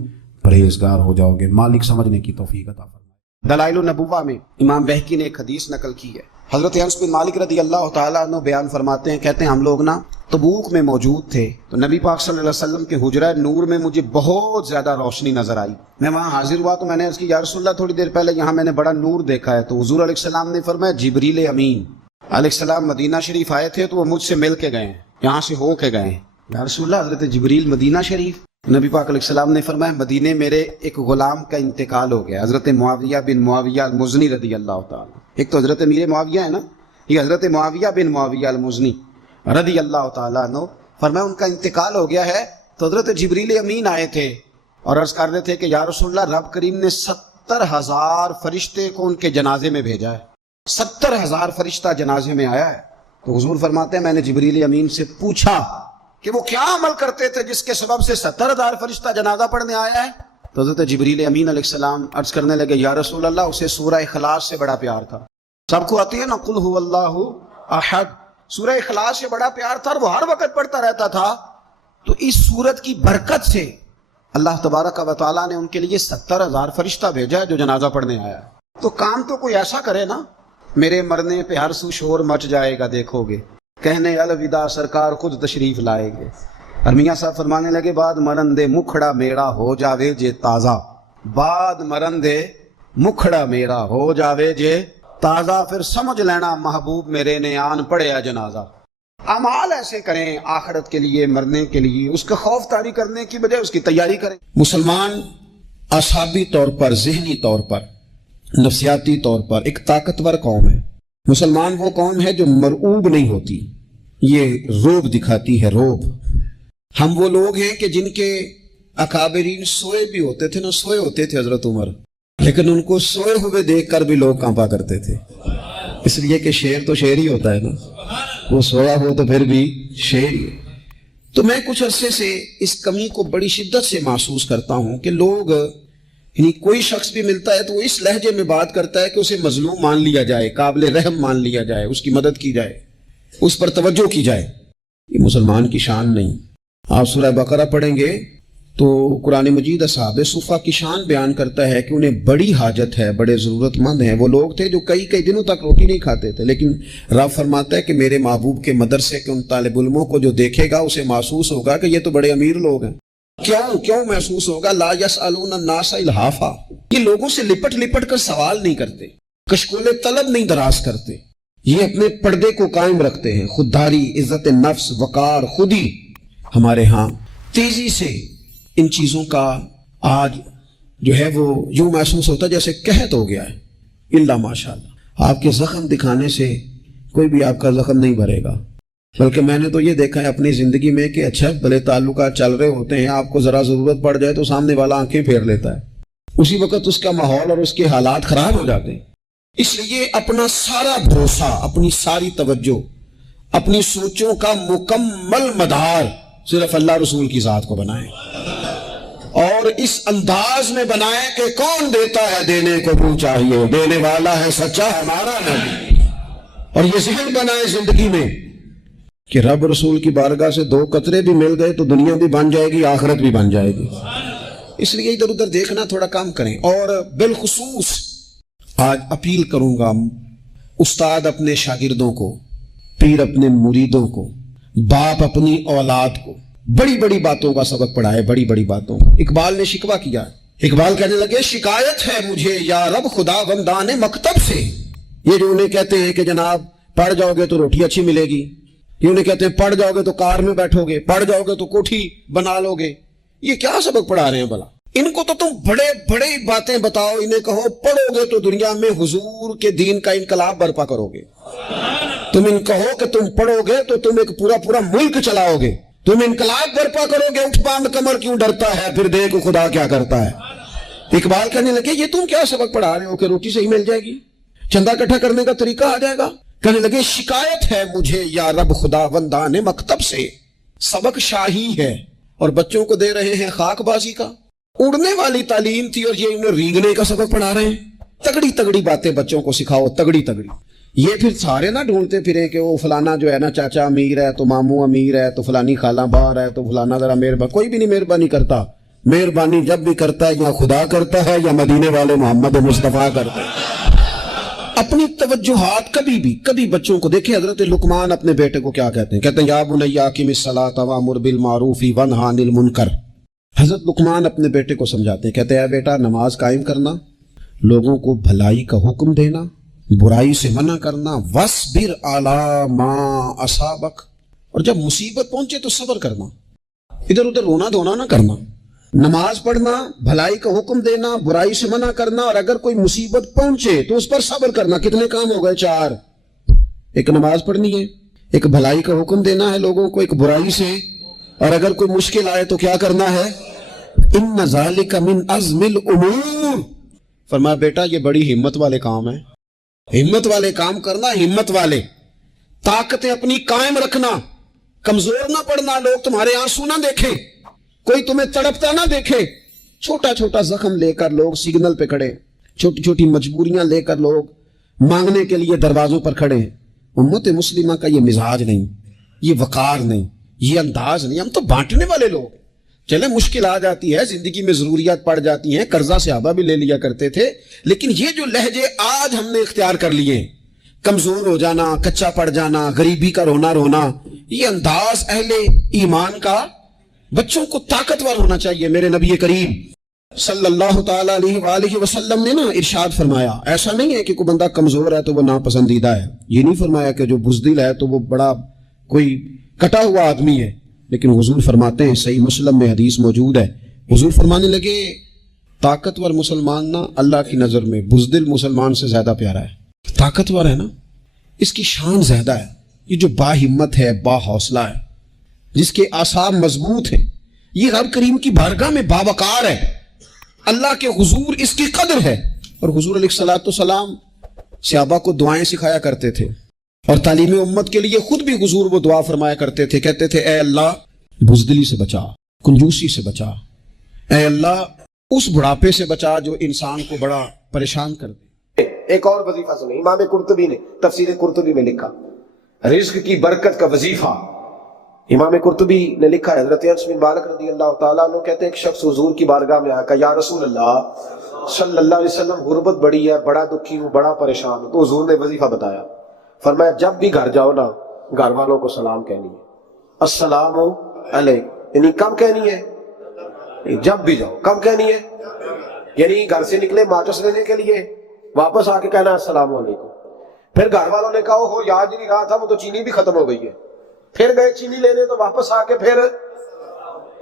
پرہیزگار ہو جاؤ گے۔ مالک سمجھنے کی توفیق عطا فرمائے۔ دلائل النبوہ میں امام بہقی نے ایک حدیث نقل کی ہے، حضرت انس بن مالک رضی اللہ تعالیٰ عنہ بیان فرماتے ہیں، کہتے ہیں ہم لوگ نا تبوک میں موجود تھے تو نبی پاک صلی اللہ علیہ وسلم کے حجرہ نور میں مجھے بہت زیادہ روشنی نظر آئی، میں وہاں حاضر ہوا تو میں نے عرض کی یا رسول اللہ تھوڑی دیر پہلے یہاں میں نے بڑا نور دیکھا ہے، تو حضور علیہ السلام نے فرمایا جبریل امین علیہ السلام مدینہ شریف آئے تھے تو وہ مجھ سے مل کے گئے ہیں، یہاں سے ہو کے گئے ہیں۔ یا رسول اللہ حضرت جبریل مدینہ شریف؟ نبی پاک علیہ السلام نے فرمایا مدینے میرے ایک غلام کا انتقال ہو گیا، حضرت معاویہ بن معاویہ المزنی رضی اللہ تعالیٰ، ایک تو حضرت امیر معاویہ ہے نا، یہ حضرت معاویہ بن معاویہ المزنی رضی اللہ تعالیٰ عنہ، فرمایا ان کا انتقال ہو گیا ہے تو حضرت جبریل امین آئے تھے اور عرض کر رہے تھے کہ یا رسول اللہ رب کریم نے 70,000 فرشتے کو ان کے جنازے میں بھیجا ہے، 70,000 فرشتہ جنازے میں آیا ہے۔ تو حضور فرماتے ہیں میں نے جبریل امین سے پوچھا کہ وہ کیا عمل کرتے تھے جس کے سبب سے 70,000 فرشتہ جنازہ پڑھنے آیا ہے؟ تو حضرت جبریل امین علیہ السلام عرض کرنے لگے یا رسول اللہ اسے سورہ اخلاص سے بڑا پیار تھا، سب کو آتی ہے نا قل هو اللہ احد، سورہ اخلاص سے بڑا پیار تھا اور وہ ہر وقت پڑھتا رہتا تھا، تو اس سورت کی برکت سے اللہ تبارک و تعالیٰ نے ان کے لیے 70,000 فرشتہ بھیجا ہے جو جنازہ پڑھنے آیا ہے۔ تو کام تو کوئی ایسا کرے نا، میرے مرنے پہ ہر سو شور مچ جائے گا دیکھو گے، کہنے الوداع سرکار خود تشریف لائیں گے۔ اور میاں صاحب فرمانے لگے بعد مرندے مکھڑا میرا ہو جاوے جے تازہ، بعد مرندے مکھڑا میرا ہو جاوے جے تازہ، پھر سمجھ لینا محبوب میرے نے آن پڑیا جنازہ۔ اعمال ایسے کریں آخرت کے لیے، مرنے کے لیے، اس کا خوف طاری کرنے کی بجائے اس کی تیاری کریں۔ مسلمان اعصابی طور پر، ذہنی طور پر، نفسیاتی طور پر ایک طاقتور قوم ہے۔ مسلمان وہ قوم ہے جو مرعوب نہیں ہوتی، یہ روب دکھاتی ہے، روب۔ ہم وہ لوگ ہیں کہ جن کے اکابرین سوئے بھی ہوتے تھے، نہ سوئے ہوتے تھے حضرت عمر، لیکن ان کو سوئے ہوئے دیکھ کر بھی لوگ کانپا کرتے تھے، اس لیے کہ شیر تو شیر ہی ہوتا ہے نا، وہ سویا ہو تو پھر بھی شیر ہی۔ تو میں کچھ عرصے سے اس کمی کو بڑی شدت سے محسوس کرتا ہوں کہ لوگ، یعنی کوئی شخص بھی ملتا ہے تو وہ اس لہجے میں بات کرتا ہے کہ اسے مظلوم مان لیا جائے، قابل رحم مان لیا جائے، اس کی مدد کی جائے، اس پر توجہ کی جائے۔ یہ مسلمان کی شان نہیں۔ آپ سورہ بقرہ پڑھیں گے تو قرآن مجید اصحاب صفہ کی شان بیان کرتا ہے کہ انہیں بڑی حاجت ہے، بڑے ضرورت مند ہیں۔ وہ لوگ تھے جو کئی دنوں تک روٹی نہیں کھاتے تھے، لیکن رب فرماتا ہے کہ میرے محبوب کے مدرسے کے ان طالب علموں کو جو دیکھے گا اسے محسوس ہوگا کہ یہ تو بڑے امیر لوگ ہیں۔ کیوں محسوس ہوگا؟ لا یسألون الناس الحافا، یہ لوگوں سے لپٹ کر سوال نہیں کرتے، کشکول طلب نہیں دراز کرتے، یہ اپنے پردے کو قائم رکھتے ہیں۔ خودداری، عزت نفس، وقار، خودی ہمارے ہاں تیزی سے ان چیزوں کا آج جو ہے وہ یوں محسوس ہوتا ہے جیسے قحط ہو گیا ہے۔ اللہ ماشاءاللہ آپ کے زخم دکھانے سے کوئی بھی آپ کا زخم نہیں بھرے گا، بلکہ میں نے تو یہ دیکھا ہے اپنی زندگی میں کہ اچھا بھلے تعلقات چل رہے ہوتے ہیں، آپ کو ذرا ضرورت پڑ جائے تو سامنے والا آنکھیں پھیر لیتا ہے، اسی وقت اس کا ماحول اور اس کے حالات خراب ہو جاتے ہیں۔ اس لیے اپنا سارا بھروسہ، اپنی ساری توجہ، اپنی سوچوں کا مکمل مدار صرف اللہ رسول کی ذات کو بنائیں، اور اس انداز میں بنائیں کہ کون دیتا ہے دینے کو منہ چاہیے، دینے والا ہے سچا ہمارا نبی، اور یہ ذہن بنائیں زندگی میں کہ رب رسول کی بارگاہ سے 2 قطرے بھی مل گئے تو دنیا بھی بن جائے گی، آخرت بھی بن جائے گی۔ اس لیے ادھر ادھر دیکھنا تھوڑا کم کریں۔ اور بالخصوص آج اپیل کروں گا، استاد اپنے شاگردوں کو، پیر اپنے مریدوں کو، باپ اپنی اولاد کو بڑی بڑی باتوں کا سبق پڑھائے، بڑی بڑی باتوں۔ اقبال نے شکوہ کیا، اقبال کہنے لگے شکایت ہے مجھے یا رب خدا بندان مکتب سے۔ یہ جو انہیں کہتے ہیں کہ جناب پڑھ جاؤ گے تو روٹی اچھی ملے گی، یہ انہیں کہتے ہیں پڑھ جاؤ گے تو کار میں بیٹھو گے، پڑھ جاؤ گے تو کوٹھی بنا لو گے، یہ کیا سبق پڑھا رہے ہیں بھلا؟ ان کو تو تم بڑے بڑے باتیں بتاؤ، انہیں کہو پڑھو گے تو دنیا میں حضور کے دین کا انقلاب برپا کرو گے۔ تم ان کہو کہ تم پڑھو گے تو تم ایک پورا ملک چلاؤ گے، تم انقلاب برپا کرو گے۔ اٹھ باندھ کمر کیوں ڈرتا ہے، پھر دیکھو خدا کیا کرتا ہے۔ اقبال کہنے لگے یہ تم کیا سبق پڑھا رہے ہو کہ روٹی صحیح مل جائے گی، چندہ اکٹھا کرنے کا طریقہ آ جائے گا؟ کہنے لگے شکایت ہے مجھے یا رب خدا بندان مکتب سے۔ سبق شاہی ہے اور بچوں کو دے رہے ہیں خاک بازی کا۔ اڑنے والی تعلیم تھی اور یہ انہیں رینگنے کا سبق پڑھا رہے ہیں۔ تگڑی تگڑی باتیں بچوں کو سکھاؤ، تگڑی تگڑی۔ یہ پھر سارے نہ ڈھونڈتے پھریں کہ وہ فلانا جو ہے نا چاچا امیر ہے تو ماموں امیر ہے تو فلانی خالہ باہر ہے تو فلانا ذرا مہربانی۔ کوئی بھی نہیں مہربانی کرتا، مہربانی جب بھی کرتا ہے یا خدا کرتا ہے یا مدینے والے محمد مصطفیٰ کرتا ہے۔ اپنی توجہات کبھی بچوں کو دیکھیں۔ حضرت لقمان اپنے بیٹے کو کیا کہتے ہیں؟ کہتے ہیں یا بنی اقم الصلاۃ وامر بالمعروف وانہی عن المنکر۔ حضرت لقمان اپنے بیٹے کو سمجھاتے ہیں، کہتے ہیں اے بیٹا نماز قائم کرنا، لوگوں کو بھلائی کا حکم دینا، برائی سے منع کرنا، وَاصْبِرْ عَلَىٰ مَا أَصَابَكَ، اور جب مصیبت پہنچے تو صبر کرنا، ادھر ادھر رونا دھونا نہ کرنا۔ نماز پڑھنا، بھلائی کا حکم دینا، برائی سے منع کرنا، اور اگر کوئی مصیبت پہنچے تو اس پر صبر کرنا۔ کتنے کام ہو گئے؟ 4۔ ایک نماز پڑھنی ہے، ایک بھلائی کا حکم دینا ہے لوگوں کو، ایک برائی سے، اور اگر کوئی مشکل آئے تو کیا کرنا ہے؟ ان ذالک من عزم الامور۔ فرمایا بیٹا یہ بڑی ہمت والے کام ہیں، ہمت والے کام کرنا، ہمت والے۔ طاقتیں اپنی قائم رکھنا، کمزور نہ پڑنا، لوگ تمہارے آنسو نہ دیکھیں، کوئی تمہیں تڑپتا نہ دیکھے۔ چھوٹا چھوٹا زخم لے کر لوگ سگنل پہ کھڑے، چھوٹی چھوٹی مجبوریاں لے کر لوگ مانگنے کے لیے دروازوں پر کھڑے ہیں۔ امت مسلمہ کا یہ مزاج نہیں، یہ وقار نہیں، یہ انداز نہیں۔ ہم تو بانٹنے والے لوگ، چلے مشکل آ جاتی ہے، زندگی میں ضروریات پڑ جاتی ہیں، قرضہ صحابہ بھی لے لیا کرتے تھے، لیکن یہ جو لہجے آج ہم نے اختیار کر لیے، کمزور ہو جانا، کچا پڑ جانا، غریبی کا رونا، یہ انداز اہل ایمان کا۔ بچوں کو طاقتور ہونا چاہیے۔ میرے نبی کریم صلی اللہ تعالی علیہ وآلہ وسلم نے نا ارشاد فرمایا، ایسا نہیں ہے کہ کوئی بندہ کمزور ہے تو وہ ناپسندیدہ ہے، یہ نہیں فرمایا کہ جو بزدل ہے تو وہ بڑا کوئی کٹا ہوا آدمی ہے، لیکن حضور فرماتے ہیں، صحیح مسلم میں حدیث موجود ہے، حضور فرمانے لگے طاقتور مسلمان نا اللہ کی نظر میں بزدل مسلمان سے زیادہ پیارا ہے۔ طاقتور ہے نا، اس کی شان زیادہ ہے۔ یہ جو با ہمت ہے، با حوصلہ ہے، جس کے اعصاب مضبوط ہیں، یہ رب کریم کی بارگاہ میں باوقار ہے، اللہ کے حضور اس کی قدر ہے۔ اور حضور علیہ الصلوۃ والسلام صحابہ کو دعائیں سکھایا کرتے تھے، اور تعلیم امت کے لیے خود بھی حضور وہ دعا فرمایا کرتے تھے، کہتے تھے اے اللہ بزدلی سے بچا، کنجوسی سے بچا، اے اللہ اس بڑھاپے سے بچا جو انسان کو بڑا پریشان کر دے۔ ایک اور وظیفہ سنیں، امام قرطبی نے تفسیر قرطبی میں لکھا، رزق کی برکت کا وظیفہ۔ امام قرطبی نے لکھا ہے، حضرت انس بن مالک رضی اللہ تعالیٰ عنہ کہتے ہیں ایک شخص حضور کی بارگاہ میں آیا، کہا یا رسول اللہ صلی اللہ علیہ وسلم غربت بڑی ہے، بڑا دکھی ہوں، بڑا پریشان ہوں۔ تو حضور نے وظیفہ بتایا، فرمایا جب بھی گھر جاؤ نا، گھر والوں کو سلام کہنی ہے، السلام علیکم، یعنی کب کہنی ہے؟ جب بھی جاؤ کب کہنی ہے؟ یعنی گھر سے نکلے ماچس لینے کے لیے، واپس آ کے کہنا السلام علیکم۔ پھر گھر والوں نے کہا ہو یاد ہی نہیں رہا تھا، وہ تو چینی بھی ختم ہو گئی ہے، پھر گئے چینی لینے تو واپس آ کے پھر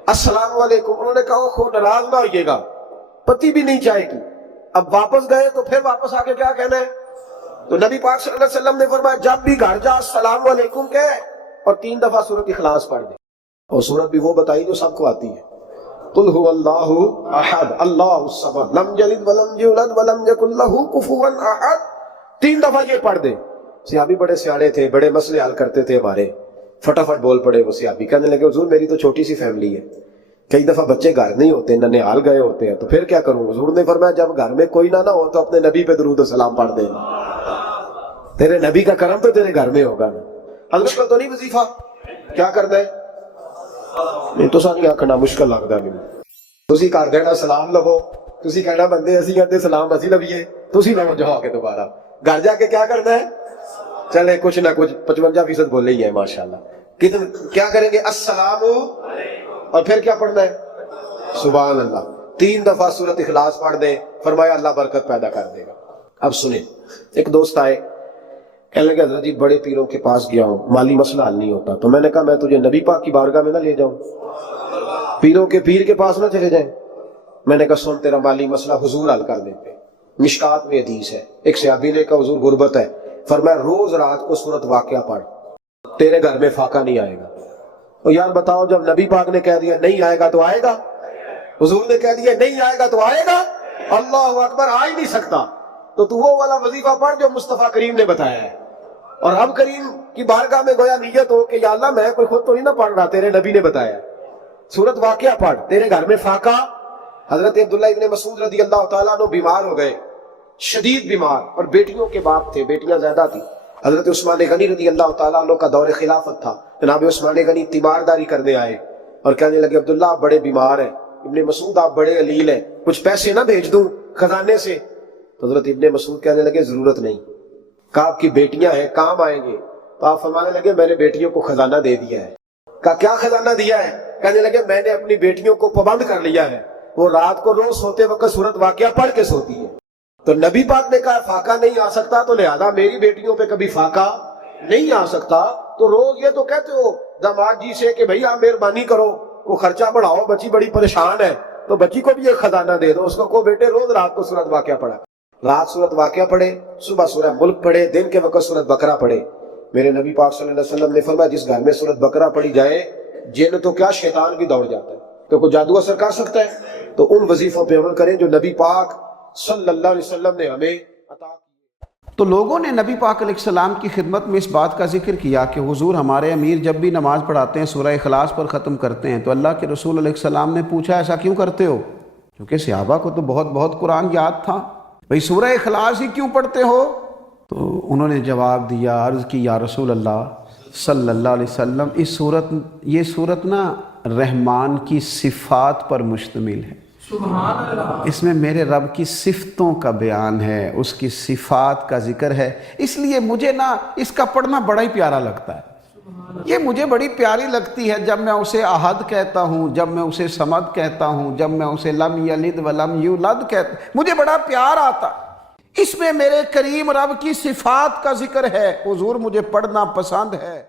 السلام علیکم۔ انہوں نے کہا خود ناراض نہ ہوئیے گا، پتی بھی نہیں چاہے گی۔ اب واپس گئے تو پھر واپس آ کے کیا کہنا ہے؟ تو نبی پاک صلی اللہ علیہ وسلم نے فرمایا جب بھی گھر جا السلام علیکم کہے اور 3 دفعہ سورۃ اخلاص پڑھ دے، اور سورت بھی وہ بتائی جو سب کو آتی ہے، قل هو اللہ احد اللہ الصمد لم یلد ولم یولد ولم یکن لہ کفوا احد، 3 دفعہ یہ پڑھ دے۔ صحابی بڑے سیانے تھے، بڑے مسئلے حل کرتے تھے ہمارے، فٹافٹ بول پڑے وہ صحابی، کہنے لگے حضور میری تو چھوٹی سی فیملی ہے، کئی دفعہ بچے گھر نہیں ہوتے، ننھیال گئے ہوتے ہیں، تو پھر کیا کروں؟ حضور نے فرمایا جب گھر میں کوئی نہ ہو تو اپنے نبی پہ درود و سلام پڑھ دے، تیرے نبی کا کرم تو تیرے گھر میں ہوگا نا۔ حضرت کا تو نہیں وظیفہ کیا کرنا ہے؟ نہیں تو نہیں آخنا، مشکل لگتا مجھے. تسی کر دینا سلام لو، تسی کہنا بندے اسی کہتے سلام اسی لویے، تسی لو جا کے دوبارہ گھر جا کے کیا کرنا ہے؟ چلے کچھ نہ کچھ 55% بولے ہی ہے ماشاءاللہ. کیا کریں گے؟ السلام، اور پھر کیا پڑھنا ہے؟ سبحان اللہ. 3 دفعہ سورۃ اخلاص پڑھ دیں، فرمایا اللہ برکت پیدا کر دے گا. اب سنیں، ایک دوست آئے، کہنے لگے حضرت جی بڑے پیروں کے پاس گیا ہوں، مالی مسئلہ حل نہیں ہوتا. تو میں نے کہا میں تجھے نبی پاک کی بارگاہ میں نہ لے جاؤں، پیروں کے پیر کے پاس نہ چلے جائیں. میں نے کہا سن تیرا مالی مسئلہ حضور حل کر دیتے. مشکات میں حدیث ہے، ایک صحابی نے کہا حضور غربت ہے، فرمایا روز رات کو سورۃ واقعہ پڑھ، تیرے گھر میں فاقہ نہیں آئے گا. اور یار بتاؤ، جب نبی پاک نے کہہ دیا نہیں آئے گا تو آئے گا، حضور نے کہہ دیا نہیں آئے گا تو آئے گا، اللہ اکبر، آ ہی نہیں سکتا. تو وہ والا وظیفہ پڑھ جو مصطفیٰ کریم نے بتایا ہے. اور اب کریم کی بارگاہ میں گویا نیت ہو کہ یا اللہ میں کوئی خود تو نہیں نہ پڑھ رہا، تیرے نبی نے بتایا ہے. سورۃ واقعہ پڑھ، تیرے گھر میں فاقہ. حضرت عبداللہ ابن مسعود رضی اللہ تعالیٰ عنہ بیمار ہو گئے، شدید بیمار، اور بیٹیوں کے باپ تھے، بیٹیاں زیادہ تھی. حضرت عثمان غنی رضی اللہ تعالیٰ عنہ کا دور خلافت تھا. جناب عثمان غنی تیمارداری کرنے آئے اور کہنے لگے عبداللہ آپ بڑے بیمار ہیں، ابن مسعود آپ بڑے علیل ہیں، کچھ پیسے نہ بھیج دوں خزانے سے؟ تو حضرت ابن مسعود کہنے لگے ضرورت نہیں، کہا آپ کی بیٹیاں ہیں کام آئیں گے. تو آپ فرمانے لگے میں نے بیٹیوں کو خزانہ دے دیا ہے. کہا کیا خزانہ دیا ہے؟ کہنے لگے میں نے اپنی بیٹیوں کو پابند کر لیا ہے، وہ رات کو روز سوتے وقت سورۃ واقعہ پڑھ کے سوتی ہے. تو نبی پاک نے کہا فاقہ نہیں آ سکتا، تو لہذا میری بیٹیوں پہ کبھی فاقہ نہیں آ سکتا. تو روز یہ تو کہتے ہو داماد جی سے کہ بھئی آپ مہربانی کرو، کو خرچہ بڑھاؤ، بچی بڑی پریشان ہے، تو بچی کو بھی ایک خزانہ دے دو، اس کو بیٹے روز رات کو سورۃ واقعہ پڑھا، رات سورۃ واقعہ پڑھے، صبح سورہ ملک پڑھے، دن کے وقت سورۃ بقرہ پڑھے. میرے نبی پاک صلی اللہ علیہ وسلم نے فرمایا جس گھر میں سورۃ بقرہ پڑھی جائے جن تو کیا شیطان بھی دوڑ جاتا ہے. تو کوئی جادو اثر کر سکتا ہے؟ تو ان وظیفوں پہ عمل کریں جو نبی پاک صلی اللہ علیہ وسلم نے ہمیں عطا کی. تو لوگوں نے نبی پاک علیہ السلام کی خدمت میں اس بات کا ذکر کیا کہ حضور ہمارے امیر جب بھی نماز پڑھاتے ہیں سورہ اخلاص پر ختم کرتے ہیں. تو اللہ کے رسول علیہ السلام نے پوچھا ایسا کیوں کرتے ہو؟ کیونکہ صحابہ کو تو بہت قرآن یاد تھا، بھئی سورہ اخلاص ہی کیوں پڑھتے ہو؟ تو انہوں نے جواب دیا، عرض کی یا رسول اللہ صلی اللہ علیہ وسلم یہ صورت نا رحمان کی صفات پر مشتمل ہے. سبحان اللہ. اس میں میرے رب کی صفتوں کا بیان ہے، اس کی صفات کا ذکر ہے، اس لیے مجھے نا اس کا پڑھنا بڑا ہی پیارا لگتا ہے. یہ مجھے بڑی پیاری لگتی ہے جب میں اسے احد کہتا ہوں، جب میں اسے صمد کہتا ہوں، جب میں اسے لم یلد ولم یولد کہتا ہوں، مجھے بڑا پیار آتا. اس میں میرے کریم رب کی صفات کا ذکر ہے، حضور مجھے پڑھنا پسند ہے.